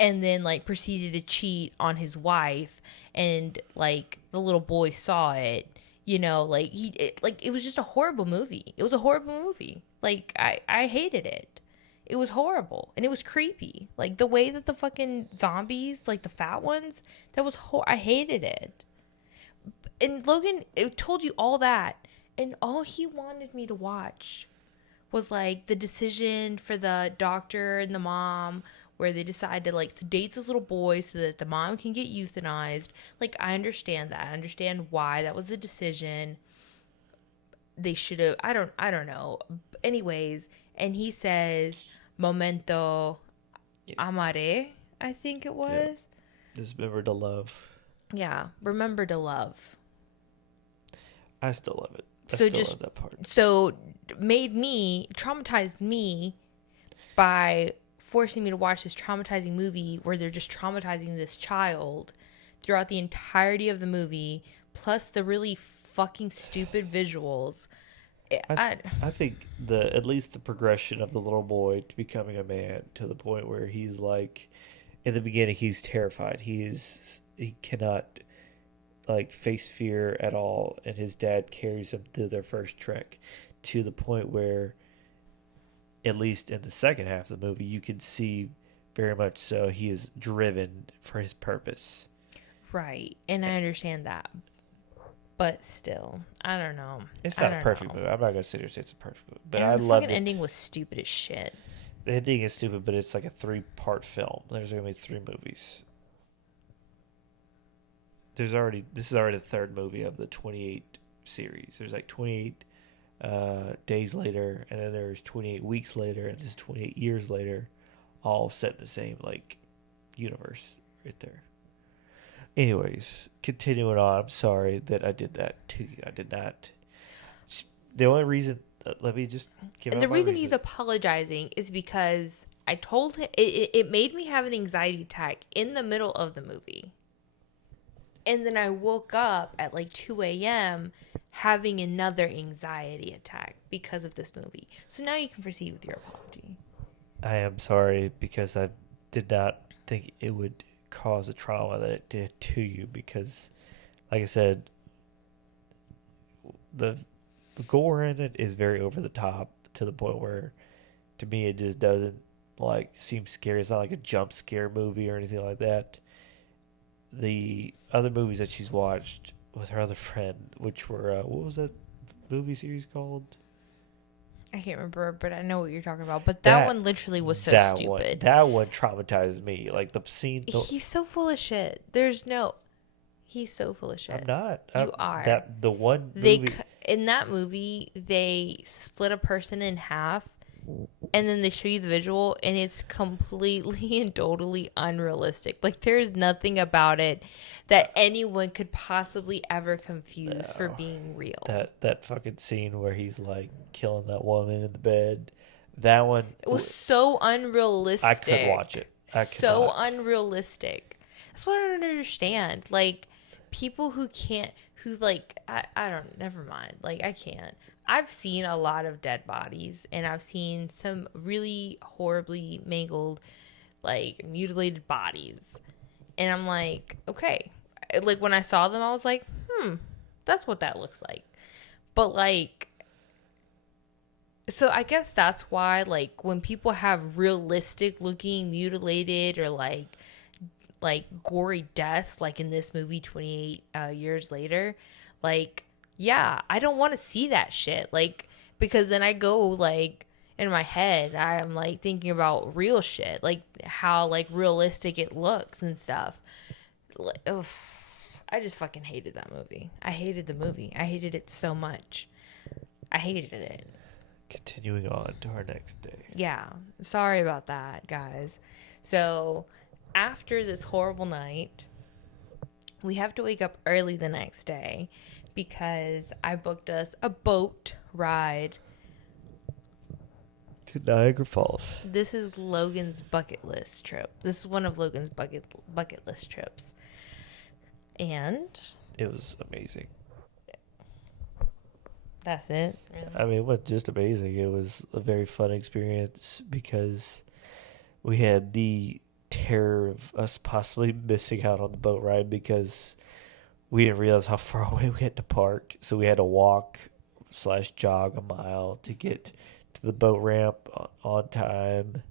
and then like proceeded to cheat on his wife, and like the little boy saw it. Like it was just a horrible movie. It was a horrible movie. Like, I hated it. It was horrible, and it was creepy. Like, the way that the fucking zombies, like the fat ones, that was I hated it. And Logan, it told you all that, and all he wanted me to watch was like the decision for the doctor and the mom, where they decide to like sedate this little boy so that the mom can get euthanized. Like, I understand that. I understand why that was the decision. They should have, I don't know. Anyways, and he says momento amare, I think it was. Yeah. Just remember to love. Yeah, remember to love. I still love it. I so still just love that part. So traumatized me by forcing me to watch this traumatizing movie where they're just traumatizing this child throughout the entirety of the movie, plus the really fucking stupid visuals. I think at least the progression of the little boy to becoming a man, to the point where he's like, in the beginning he's terrified. He cannot like face fear at all, and his dad carries him through their first trek, to the point where, at least in the second half of the movie, you can see very much so. He is driven for his purpose. Right. And I understand that. But still, I don't know. It's I not a don't perfect know. movie. I'm not gonna sit here and say it's a perfect movie, but I And the fucking loved it. ending was stupid as shit. The ending is stupid, but it's like a 3-part film. There's gonna be 3 movies. This is already the third movie of the 28 series. There's like 28 days later, and then there's 28 weeks later, and this is 28 years later, all set in the same like universe right there. Anyways, continuing on. I'm sorry that I did that to you. I did not. The only reason. Let me just give And out the my reason he's reason. apologizing is because I told him it made me have an anxiety attack in the middle of the movie. And then I woke up at like 2 a.m. having another anxiety attack because of this movie. So now you can proceed with your apology. I am sorry because I did not think it would cause the trauma that it did to you because, like I said, the gore in it is very over the top to the point where, to me, it just doesn't like seem scary. It's not like a jump scare movie or anything like that. The other movies that she's watched with her other friend, which were what was that movie series called? I can't remember, but I know what you're talking about. But that one literally was so stupid. That one traumatized me. Like the scene. He's so full of shit. He's so full of shit. I'm not. You are. That the one movie. In that movie, they split a person in half, and then they show you the visual, and it's completely and totally unrealistic. Like there's nothing about it that anyone could possibly ever confuse for being real. That fucking scene where he's like killing that woman in the bed. That one. It was so unrealistic. I couldn't watch it. So unrealistic. That's what I don't understand. Like people who can't, who like, I don't, never mind. Like I can't. I've seen a lot of dead bodies, and I've seen some really horribly mangled, like mutilated bodies. And I'm like, okay. Like when I saw them, I was like, that's what that looks like. But like, so I guess that's why, like, when people have realistic looking mutilated or like gory deaths, like in this movie 28 years later, like, yeah, I don't want to see that shit. Like, because then I go like in my head, I'm like thinking about real shit, like how like realistic it looks and stuff. Like, ugh, I just fucking hated that movie. I hated the movie. I hated it so much. I hated it. Continuing on to our next day. Yeah. Sorry about that, guys. So, after this horrible night, we have to wake up early the next day because I booked us a boat ride. To Niagara Falls. This is Logan's bucket list trip. This is one of Logan's bucket list trips. And it was amazing. That's it. Really? I mean, it wasn't just amazing. It was a very fun experience because we had the terror of us possibly missing out on the boat ride because we didn't realize how far away we had to park. So we had to walk/jog a mile to get to the boat ramp on time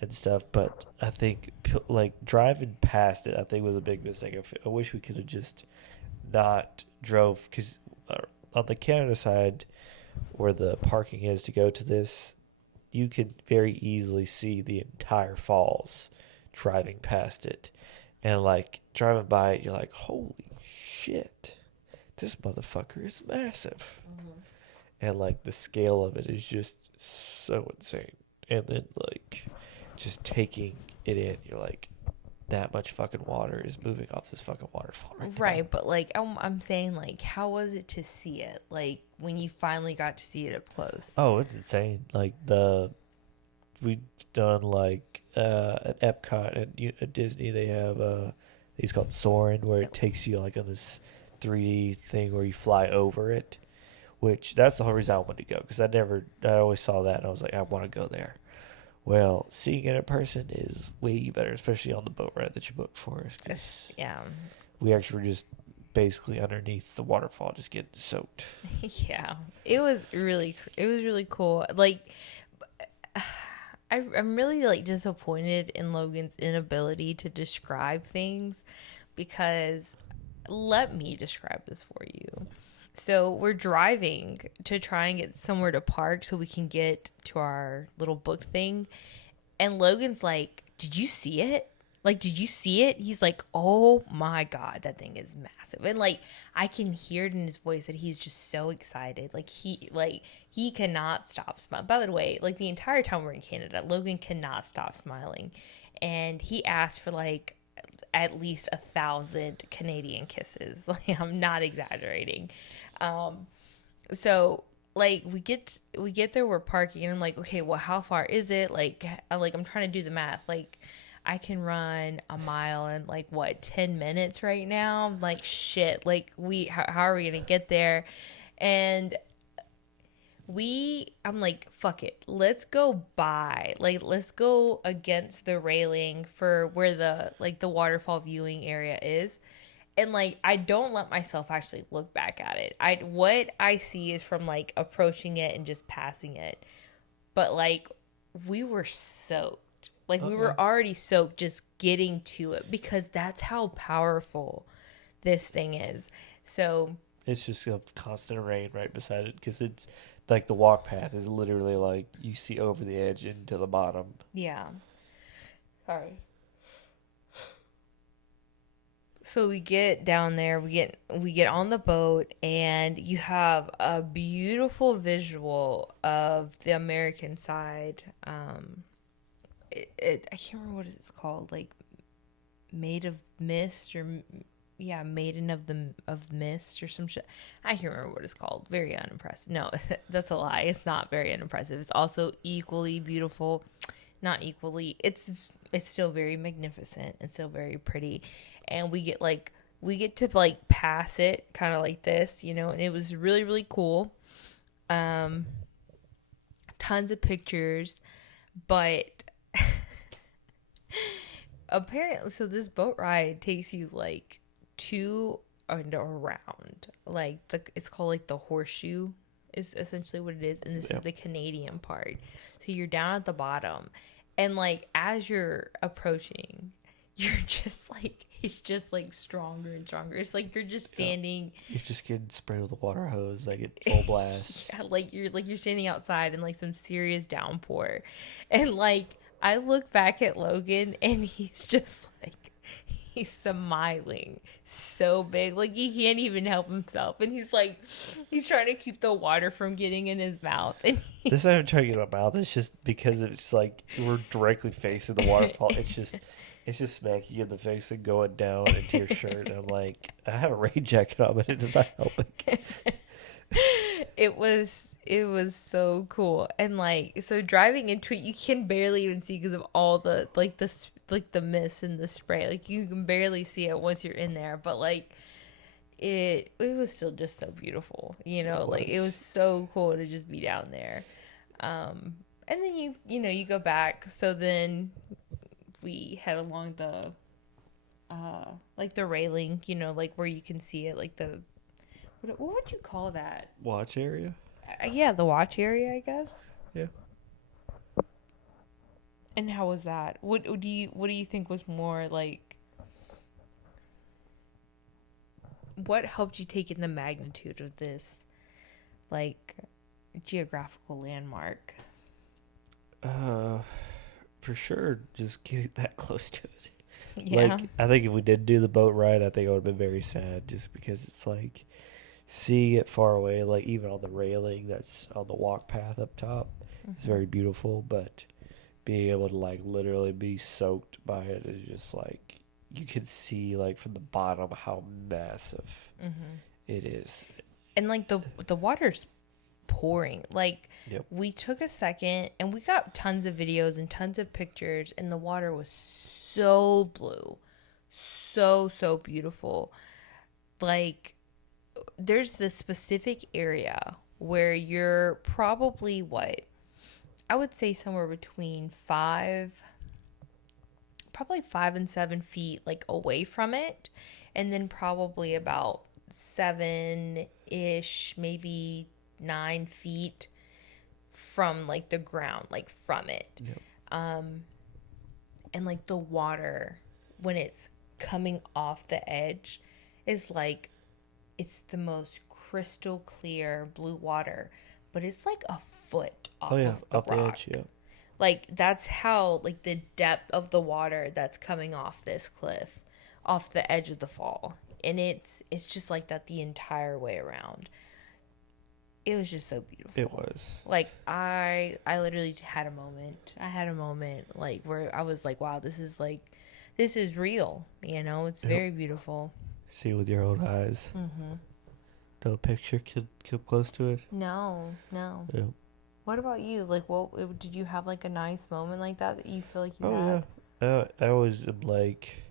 and stuff. But I think like driving past it, I think was a big mistake. I wish we could have just not drove because on the Canada side where the parking is to go to this, you could very easily see the entire falls driving past it. And like driving by it, you're like, holy shit, this motherfucker is massive. Mm-hmm. And like the scale of it is just so insane. And then like just taking it in, you're like, that much fucking water is moving off this fucking waterfall right now. But like I'm saying, like, how was it to see it? Like when you finally got to see it up close? Oh, it's insane. Like we've done like at Epcot and at Disney they have these called Soarin', where it takes you like on this 3D thing where you fly over it, which that's the whole reason I wanted to go because I always saw that and I was like, I want to go there. Well, seeing it in person is way better, especially on the boat ride that you booked for us. Yeah. We actually were just basically underneath the waterfall, just getting soaked. Yeah. It was really cool. Like, I'm really like disappointed in Logan's inability to describe things because let me describe this for you. So we're driving to try and get somewhere to park so we can get to our little book thing. And Logan's like, "Did you see it? Like, did you see it?" He's like, "Oh my God, that thing is massive." And like, I can hear it in his voice that he's just so excited. He cannot stop smiling. By the way, like the entire time we're in Canada, Logan cannot stop smiling. And he asked for like at least 1,000 Canadian kisses. Like, I'm not exaggerating. So like we get there, we're parking, and I'm like, okay, well, how far is it? Like I'm trying to do the math. Like I can run a mile in like what 10 minutes right now. I'm like shit. Like how are we gonna get there? And I'm like, fuck it, let's go by, like let's go against the railing for where the waterfall viewing area is. And like I don't let myself actually look back at it. What I see is from like approaching it and just passing it. But like we were soaked. Like we Okay. were already soaked just getting to it because that's how powerful this thing is. So, It's just a constant rain right beside it because it's like the walk path is literally like you see over the edge into the bottom. yeah. Sorry. So we get down there, we get on the boat, and you have a beautiful visual of the American side. I can't remember what it's called, like made of mist or yeah, maiden of mist or some shit. I can't remember what it's called. Very unimpressive. No, that's a lie. It's not very unimpressive. It's also equally beautiful. Not equally. It's still very magnificent and still very pretty. And we get to like pass it kind of like this, and it was really really cool. Um Tons of pictures, but apparently, so this boat ride takes you like to and around, like it's called like the horseshoe is essentially what it is, and this is Yeah. the Canadian part. So you're down at the bottom, and like as you're approaching, you're just like it's just like stronger and stronger. It's like you're just Yeah. standing. You're just getting sprayed with a water hose like at full blast. Yeah, like you're standing outside in like some serious downpour, and like I look back at Logan and he's just like he's smiling so big, like he can't even help himself, and he's trying to keep the water from getting in his mouth, and This I'm trying to get my mouth. It's just because it's like we're directly facing the waterfall. It's just smacking you in the face and going down into your shirt. And I'm like, I have a rain jacket on, but it does not help it. it was so cool. And like so driving into it, you can barely even see because of all the like the mist and the spray, like you can barely see it once you're in there, but like it was still just so beautiful, It like it was was. so cool to just be down there. And then you go back, so then we head along the like the railing, like where you can see it, like the what would you call that? Watch area? Yeah, the watch area, I guess. Yeah. And how was that? What do you think was more like what helped you take in the magnitude of this like geographical landmark? Uh, for sure, just getting that close to it. Yeah. Like, I think if we did do the boat ride, I think I would have been very sad just because it's like seeing it far away, like even on the railing that's on the walk path up top is Mm-hmm. very beautiful, but being able to like literally be soaked by it is just like you can see like from the bottom how massive Mm-hmm. it is. And like the water's pouring. Like Yep. we took a second and we got tons of videos and tons of pictures, and the water was so blue. So beautiful. Like there's this specific area where you're probably what I would say somewhere between probably 5 and 7 feet like away from it, and then probably about 7-ish, maybe 9 feet from like the ground, like from it. Yep. And like the water when it's coming off the edge is like it's the most crystal clear blue water, but it's like a foot Oh off yeah, of the off the rock. edge. Yeah. Like that's how like the depth of the water that's coming off this cliff, off the edge of the fall. And it's just like that the entire way around. It was just so beautiful. It was. Like I literally had a moment. I had a moment like where I was like, wow, this is real. You know, it's Yep. very beautiful. See with your own eyes. Mhm. No picture could close to it. No, no. Yeah. What about you? Like, what did you have like a nice moment like that that you feel like you Oh had? yeah. I always am like,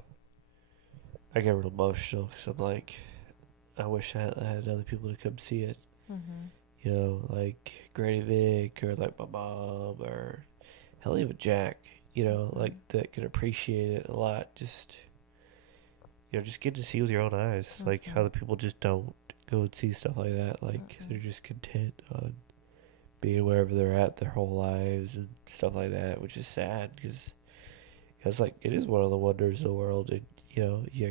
I get real emotional because I'm like, I wish I had other people to come see it. Mhm. You know, like Granny Vic or like my mom or hell even Jack. You know, like that can appreciate it a lot. Just just get to see with your own eyes, like how Mhm. the people just don't go and see stuff like that. Like Mhm. they're just content on being wherever they're at their whole lives and stuff like that, which is sad because it's like it is one of the wonders of the world, and we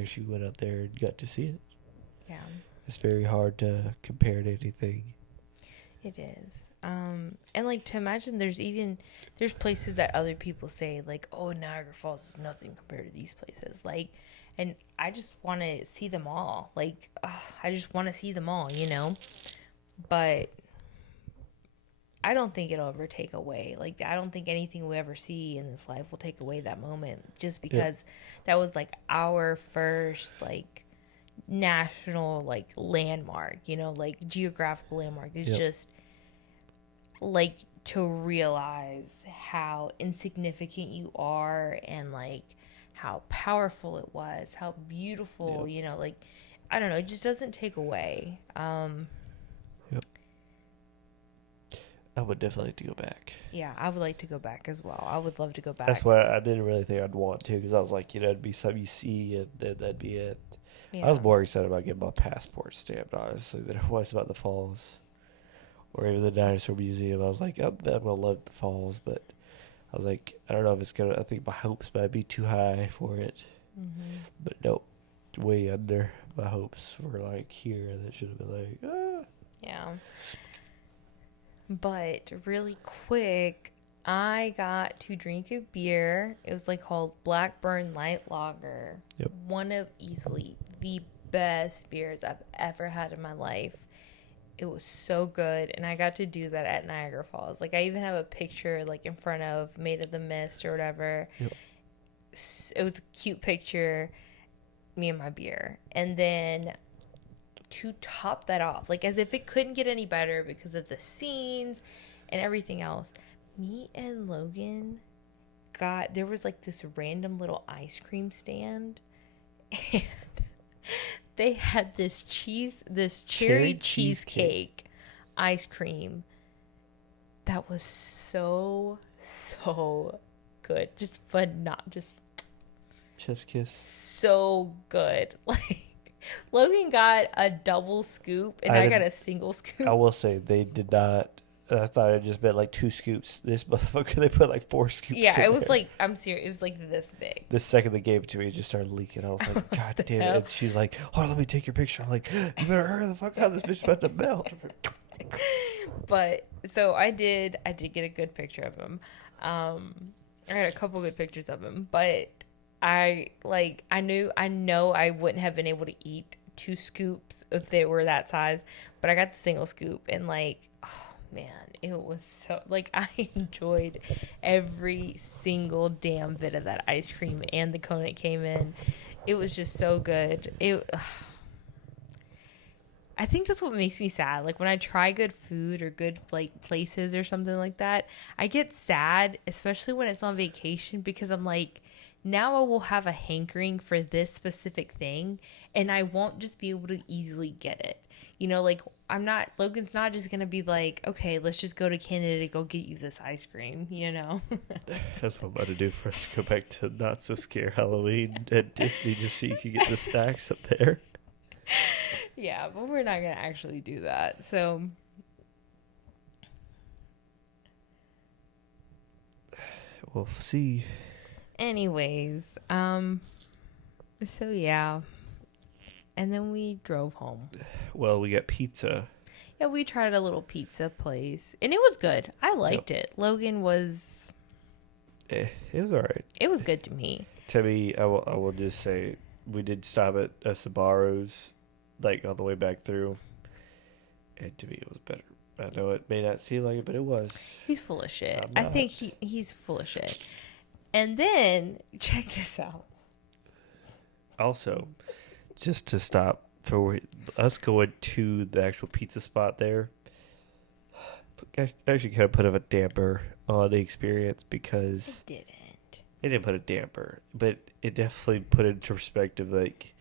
actually went out there and got to see it. Yeah. It's very hard to compare to anything. It is. And like to imagine there's places that other people say like, oh, Niagara Falls is nothing compared to these places. Like, and I just want to see them all. Like, I just want to see them all, you know? But I don't think it'll ever take away. Like, I don't think anything we ever see in this life will take away that moment just Yep. because that was like our first, like, national, like, landmark, you know, like, geographical landmark. It's Yep. just like to realize how insignificant you are and like how powerful it was, how beautiful, Yep. you know, like I don't know, it just doesn't take away. Yep. I would definitely like to go back. Yeah, I would like to go back as well. I would love to go That's back. why I didn't really think I'd want to, because I was like, it'd be something you see and then that'd be it. I Yeah. was more excited about getting my passport stamped, honestly, than I was about the falls or even the dinosaur museum. I was like, I'm gonna love the falls, but I was like, I don't know if it's gonna. I think my hopes might be too high for it, Hmm. but nope, way under. My hopes were like here, and it should have been like, ah. Yeah. But really quick, I got to drink a beer. It was like called Blackburn Light Lager. Yep. One of easily the best beers I've ever had in my life. It was so good, and I got to do that at Niagara Falls. Like I even have a picture like in front of Made of the Mist or whatever. Yep. It was a cute picture, me and my beer. And then to top that off, like as if it couldn't get any better because of the scenes and everything else, me and Logan there was like this random little ice cream stand and they had this cherry cheesecake ice cream that was so good. Just fun, not just Chef's kiss. so good. Like Logan got a double scoop and I got a single I scoop. will say they did not. I thought it just meant like 2 scoops. This motherfucker, they put like 4 scoops. Yeah, in it was there. like I'm serious. It was like this big. The second they gave it to me, it just started leaking. I was like, God damn hell? it. And she's like, hold on, let me take your picture. I'm like, you better hurry the fuck out. This bitch is about to melt. But so I did get a good picture of him. I had a couple good pictures of him, but I know I wouldn't have been able to eat 2 scoops if they were that size, but I got the single scoop and like, oh man, it was so like I enjoyed every single damn bit of that ice cream and the cone it came in. It was just so good. I think that's what makes me sad. Like when I try good food or good like places or something like that, I get sad, especially when it's on vacation because I'm like, now I will have a hankering for this specific thing and I won't just be able to easily get it. You know, like Logan's not just going to be like, okay, let's just go to Canada to go get you this ice cream, you know? That's what I'm about to do for us to go back to Not So Scare Halloween at Disney just so you can get the snacks up there. Yeah, but we're not going to actually do that. So we'll see. Anyways, so yeah. And then we drove home. Well, we got pizza. Yeah, we tried a little pizza place. And it was good. I liked Yep. it. Logan was... It was all right. It was good to me. To me, I will just say, we did stop at a Sabaro's, like, on the way back through. And to me, it was better. I know it may not seem like it, but it was. He's full of shit. I'm I not. think he's full of shit. And then, check this out. Also, just to stop for us going to the actual pizza spot there, actually kind of put a damper on the experience because It didn't. it didn't put a damper, but it definitely put it into perspective. Like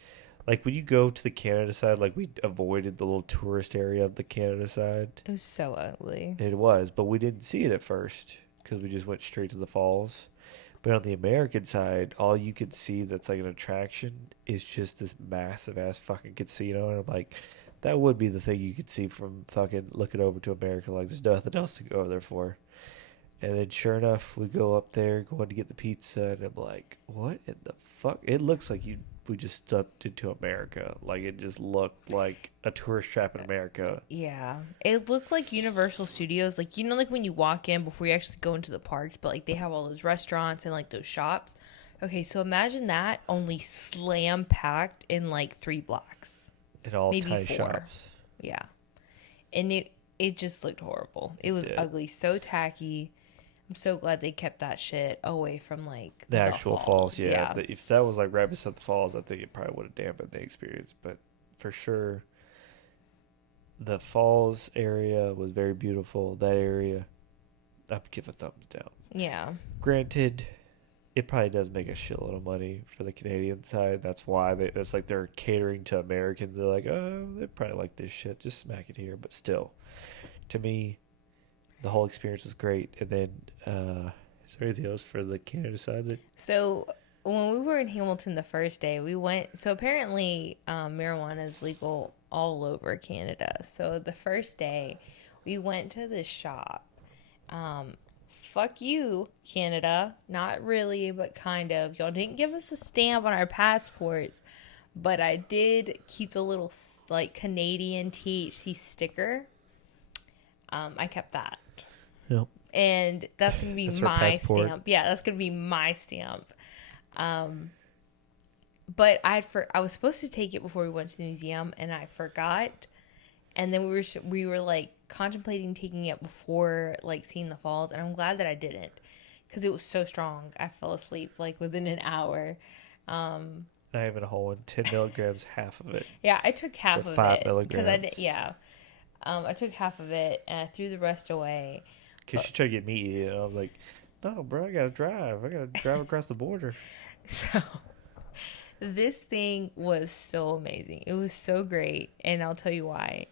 when you go to the Canada side, like we avoided the little tourist area of the Canada side. It was so ugly. It was, but we didn't see it at first because we just went straight to the falls. But on the American side, all you could see that's like an attraction is just this massive ass fucking casino. And I'm like, that would be the thing you could see from fucking looking over to America. Like, there's nothing else to go over there for. And then sure enough, we go up there going to get the pizza. And I'm like, what in the fuck? It looks like we just stepped into America. Like, it just looked like a tourist trap in America. Yeah. It looked like Universal Studios. Like, you know, like when you walk in before you actually go into the parks, but like they have all those restaurants and like those shops. Okay, so imagine that only slam packed in like 3 blocks. In all Maybe tiny 4. shops. Yeah. And it just looked horrible. It was ugly, so tacky. I'm so glad they kept that shit away from like The actual falls. Yeah. Yeah. If that was like right beside the falls, I think it probably would have dampened the experience. But for sure, the falls area was very beautiful. That area, I'd give a thumbs down. Yeah. Granted, it probably does make a shitload of money for the Canadian side. That's why it's like they're catering to Americans. They're like, oh, they probably like this shit. Just smack it here. But still, to me, the whole experience was great. And then, is there anything else for the Canada side that? So when we were in Hamilton the first day, we went. So apparently, marijuana is legal all over Canada. So the first day, we went to this shop. Fuck you, Canada. Not really, but kind of. Y'all didn't give us a stamp on our passports, but I did keep the little like Canadian THC sticker. I kept that. Yep. And that's going to be That's her my passport. stamp. Yeah, that's going to be my stamp. But I was supposed to take it before we went to the museum, and I forgot. And then we were like contemplating taking it before like seeing the falls, and I'm glad that I didn't because it was so strong. I fell asleep like within an hour. Not even a whole one. 10 milligrams, half of it. Yeah, I took half So of 5 it because I did. milligrams. Yeah, I took half of it and I threw the rest away. Because she tried to get me, and I was like, no, bro, I got to drive. I got to drive across the border. So this thing was so amazing. It was so great, and I'll tell you why.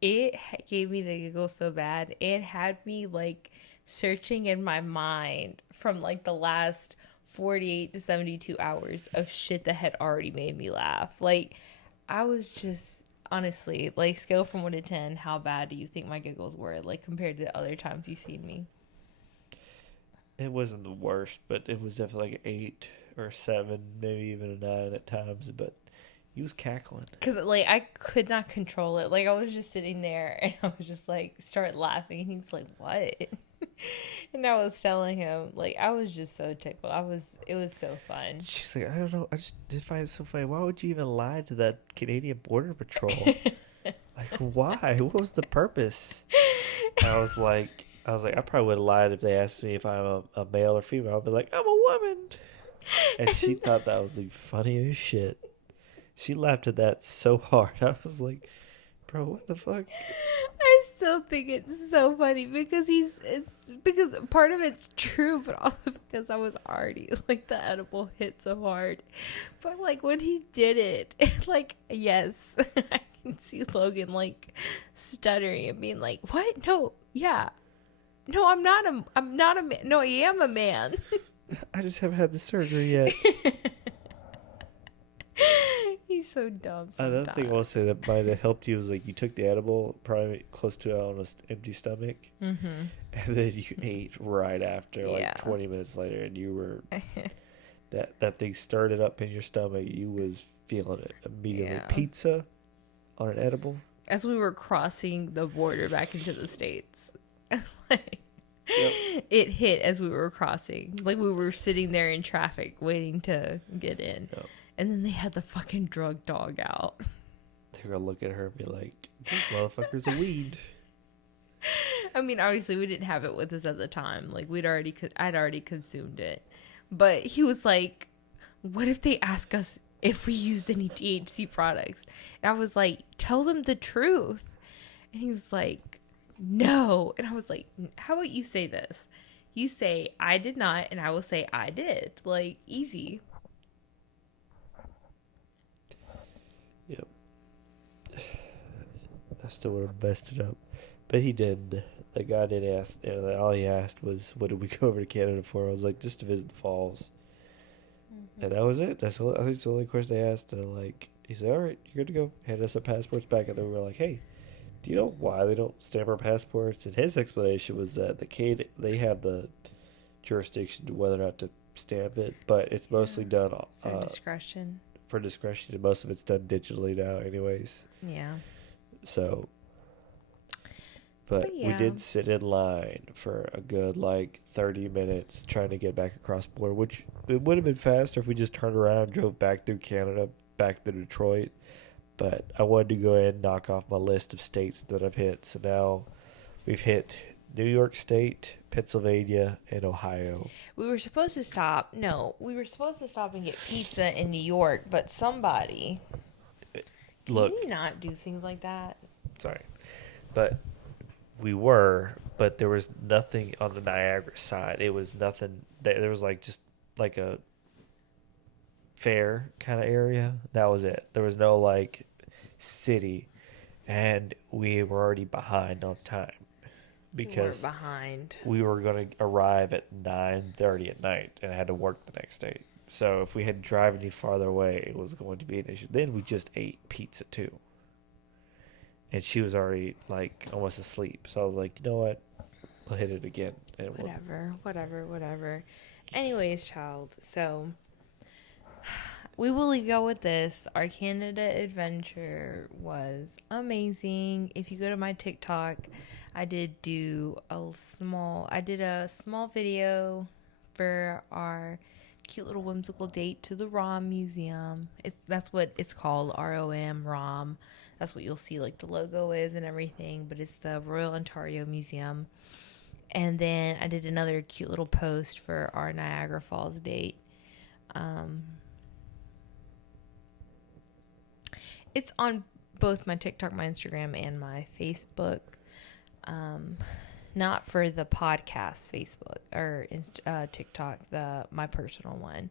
It gave me the giggles so bad. It had me like searching in my mind from like the last 48 to 72 hours of shit that had already made me laugh. Like I was just honestly like scale from 1 to 10, how bad do you think my giggles were like compared to other times you've seen me? It wasn't the worst, but it was definitely like an 8 or 7, maybe even a 9 at times. But he was cackling. Because like I could not control it. Like I was just sitting there and I was just like start laughing, and he was like, what? And I was telling him, like, I was just so tickled. It was so fun. She's like, I don't know. I just did find it so funny. Why would you even lie to that Canadian Border Patrol? Like, why? What was the purpose? And I was like, I probably would have lied if they asked me if I'm a male or female. I'd be like, I'm a woman. And she thought that was the funniest shit. She laughed at that so hard. I was like, bro, what the fuck? I still think it's so funny because because part of it's true, but also because I was already like the edible hit so hard. But like when he did it, like yes, I can see Logan like stuttering and being like, "What? No, yeah, no, I'm not a man. No, I am a man." I just haven't had the surgery yet. He He's so dumb Another thing I want sometimes. to say that might have helped you was like you took the edible probably close to on an empty stomach, Mm-hmm. and then you ate right after, like Yeah. 20 minutes later, and you were that thing started up in your stomach. You was feeling it immediately. Yeah. Pizza on an edible. As we were crossing the border back into the States. Like, Yep. it hit as we were crossing. Like we were sitting there in traffic waiting to get in. Yep. And then they had the fucking drug dog out. They were gonna look at her and be like, "This motherfucker's a weed." I mean, obviously we didn't have it with us at the time. Like I'd already consumed it. But he was like, "What if they ask us if we used any THC products?" And I was like, "Tell them the truth." And he was like, "No." And I was like, "How about you say this? You say I did not, and I will say I did. Like, easy." Yep. I still would have messed it up, but he didn't. The guy did ask. All he asked was, "What did we go over to Canada for?" I was like, "Just to visit the falls," and that was it. I think it's the only question they asked. And I'm like, he said, "All right, you're good to go." Handed us our passports back, and then we were like, "Hey, do you know why they don't stamp our passports?" And his explanation was that they have the jurisdiction to whether or not to stamp it, but it's mostly done For discretion. for discretion, and most of it's done digitally now, anyways. Yeah. So, but we yeah. did sit in line for a good like 30 minutes trying to get back across the border, which it would have been faster if we just turned around and drove back through Canada, back to Detroit. But I wanted to go ahead and knock off my list of states that I've hit. So now we've hit New York State, Pennsylvania, and Ohio. We were supposed to stop. No, we were supposed to stop and get pizza in New York, but somebody. Look, Can you not do things like that? sorry, but but there was nothing on the Niagara side. It was nothing. There was like just like a fair kind of area. That was it. There was no like city, and we were already behind on time because We're behind. we were going to arrive at 9:30 at night and I had to work the next day. So if we had to drive any farther away, it was going to be an issue. Then we just ate pizza too. And she was already like almost asleep. So I was like, you know what? We'll hit it again. And Whatever. Anyways, child. So we will leave y'all with this. Our Canada adventure was amazing. If you go to my TikTok, I did a small video for our cute little whimsical date to the ROM Museum. That's what it's called, ROM, ROM. That's what you'll see, like the logo is and everything, but it's the Royal Ontario Museum. And then I did another cute little post for our Niagara Falls date. It's on both my TikTok, my Instagram, and my Facebook. Not for the podcast Facebook or TikTok, my personal one.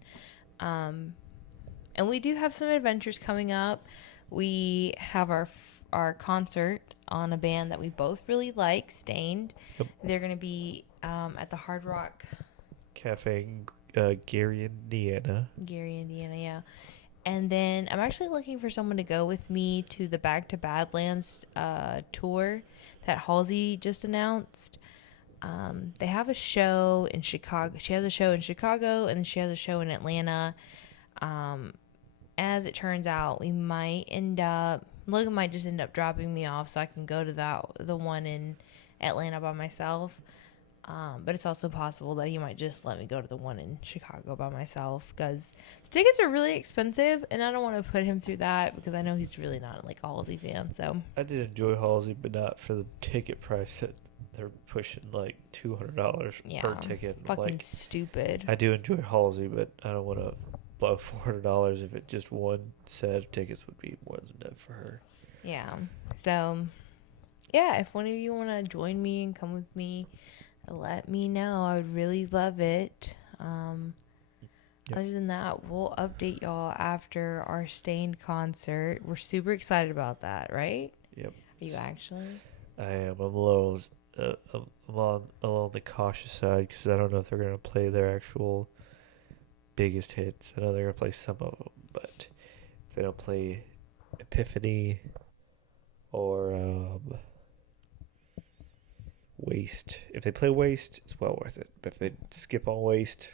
And we do have some adventures coming up. We have our concert on a band that we both really like, Stained. Yep. They're going to be at the Hard Rock Cafe, Gary, Indiana. Gary, Indiana, yeah. And then I'm actually looking for someone to go with me to the Back to Badlands tour that Halsey just announced. They have a show in Chicago. She has a show in Chicago, and then she has a show in Atlanta. As it turns out, Logan might just end up dropping me off so I can go to the one in Atlanta by myself. But it's also possible that he might just let me go to the one in Chicago by myself because the tickets are really expensive, and I don't want to put him through that because I know he's really not like a Halsey fan. So I did enjoy Halsey, but not for the ticket price that they're pushing like $200 per ticket. Fucking like, stupid. I do enjoy Halsey, but I don't want to blow $400 if it just one set of tickets would be more than enough for her. Yeah. So, yeah, if one of you want to join me and come with me, let me know. I would really love it. Yep. Other than that, we'll update y'all after our Stained concert. We're super excited about that, right? Yep. Are you actually? I am. I'm a little, I'm on the cautious side because I don't know if they're going to play their actual biggest hits. I know they're going to play some of them, but If they don't play Epiphany or Waste. If they play Waste, it's well worth it. But if they skip on Waste,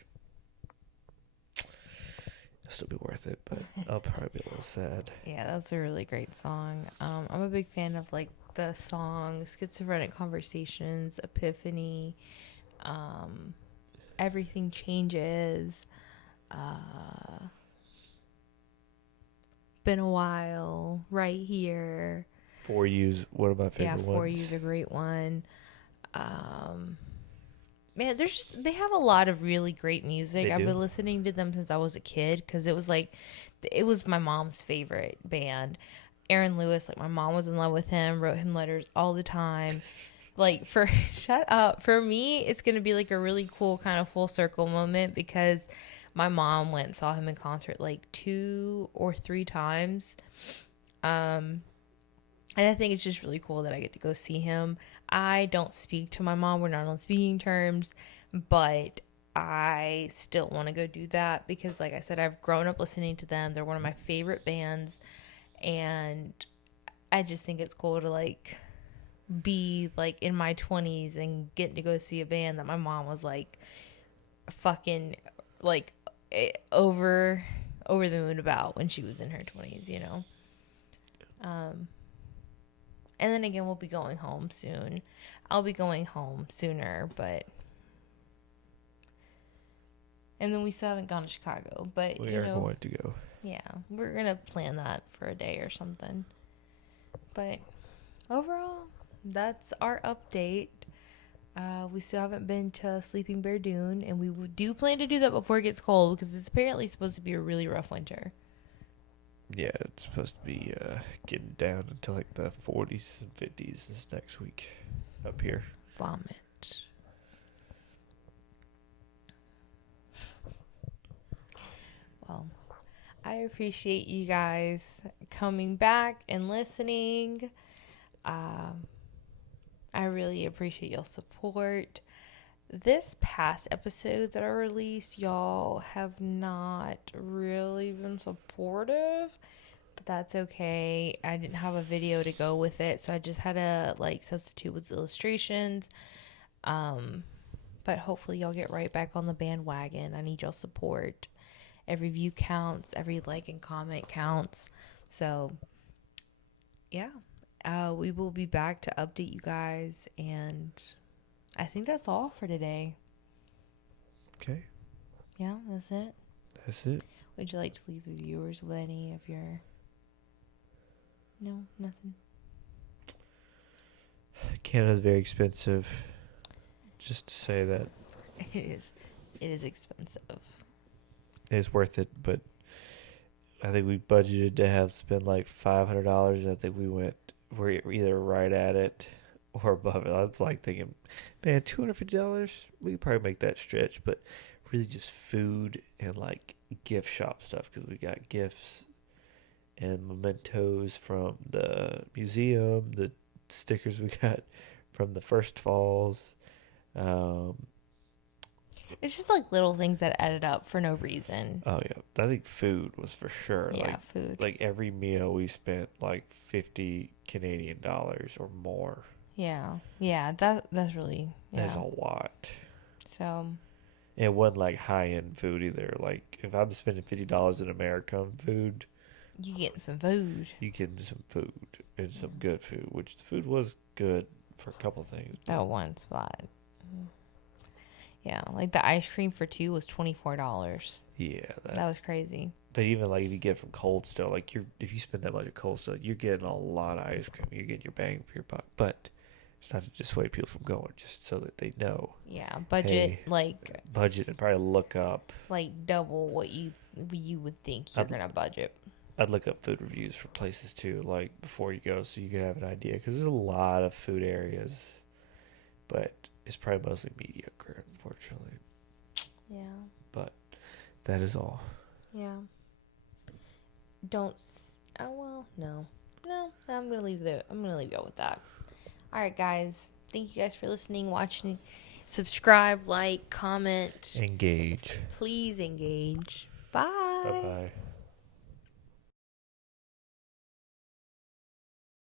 it'll still be worth it. But I'll probably be a little sad. Yeah, that's a really great song. I'm a big fan of like the song Schizophrenic Conversations, Epiphany, Everything Changes, Been a While, Right Here. For You's one of my favorite ones. Yeah, For You's a great one. Man, they have a lot of really great music. I've been listening to them since I was a kid because it was my mom's favorite band. Aaron Lewis, like my mom was in love with him, wrote him letters all the time. Like shut up. For me, it's going to be like a really cool kind of full circle moment because my mom went and saw him in concert like 2 or 3 times. And I think it's just really cool that I get to go see him. I don't speak to my mom. We're not on speaking terms, but I still want to go do that because, like I said, I've grown up listening to them. They're one of my favorite bands, and I just think it's cool to, like, be, like, in my 20s and get to go see a band that my mom was, like, fucking, like, over the moon about when she was in her 20s, you know? And then again, we'll be going home soon. I'll be going home sooner, but... And then we still haven't gone to Chicago, but, we are going to go. Yeah, we're going to plan that for a day or something. But overall, that's our update. We still haven't been to Sleeping Bear Dune, and we do plan to do that before it gets cold because it's apparently supposed to be a really rough winter. Yeah, it's supposed to be getting down into like the 40s and 50s this next week up here. Vomit. Well, I appreciate you guys coming back and listening. I really appreciate y'all support. This past episode that I released, y'all have not really been supportive, but that's okay. I didn't have a video to go with it, so I just had to like substitute with illustrations. But hopefully y'all get right back on the bandwagon. I need y'all support. Every view counts, every like and comment counts. So yeah, we will be back to update you guys, and I think that's all for today. Okay. Yeah, that's it. That's it. Would you like to leave the viewers with any of your... No, nothing? Canada's very expensive. Just to say that. It is expensive. It's worth it, but I think we budgeted to have spent like $500. I think we're either right at it or above it. I was like thinking, man, $250, we could probably make that stretch, but really just food and like gift shop stuff because we got gifts and mementos from the museum, the stickers we got from the First Falls. It's just like little things that added up for no reason. Oh yeah, I think food was for sure. Yeah, like, food. Like every meal we spent like 50 Canadian dollars or more. Yeah, that's really, yeah. That's a lot. So. It wasn't like high end food either. Like if I'm spending $50 in America on food, you getting some food. You getting some food and some good food, which the food was good for a couple things. That one spot. Yeah, like the ice cream for 2 was $24. Yeah, that was crazy. But even like if you get from Cold Stone, like if you spend that much at Cold Stone, you're getting a lot of ice cream. You're getting your bang for your buck. But it's not to dissuade people from going, just so that they know. Yeah, budget budget and probably look up like double what you would think you're gonna budget. I'd look up food reviews for places too, like before you go, so you can have an idea. Because there's a lot of food areas, but it's probably mostly mediocre, unfortunately. Yeah. But that is all. Yeah. No. I'm gonna leave y'all with that. All right, guys. Thank you guys for listening, watching. Subscribe, like, comment. Engage. Please engage. Bye. Bye-bye.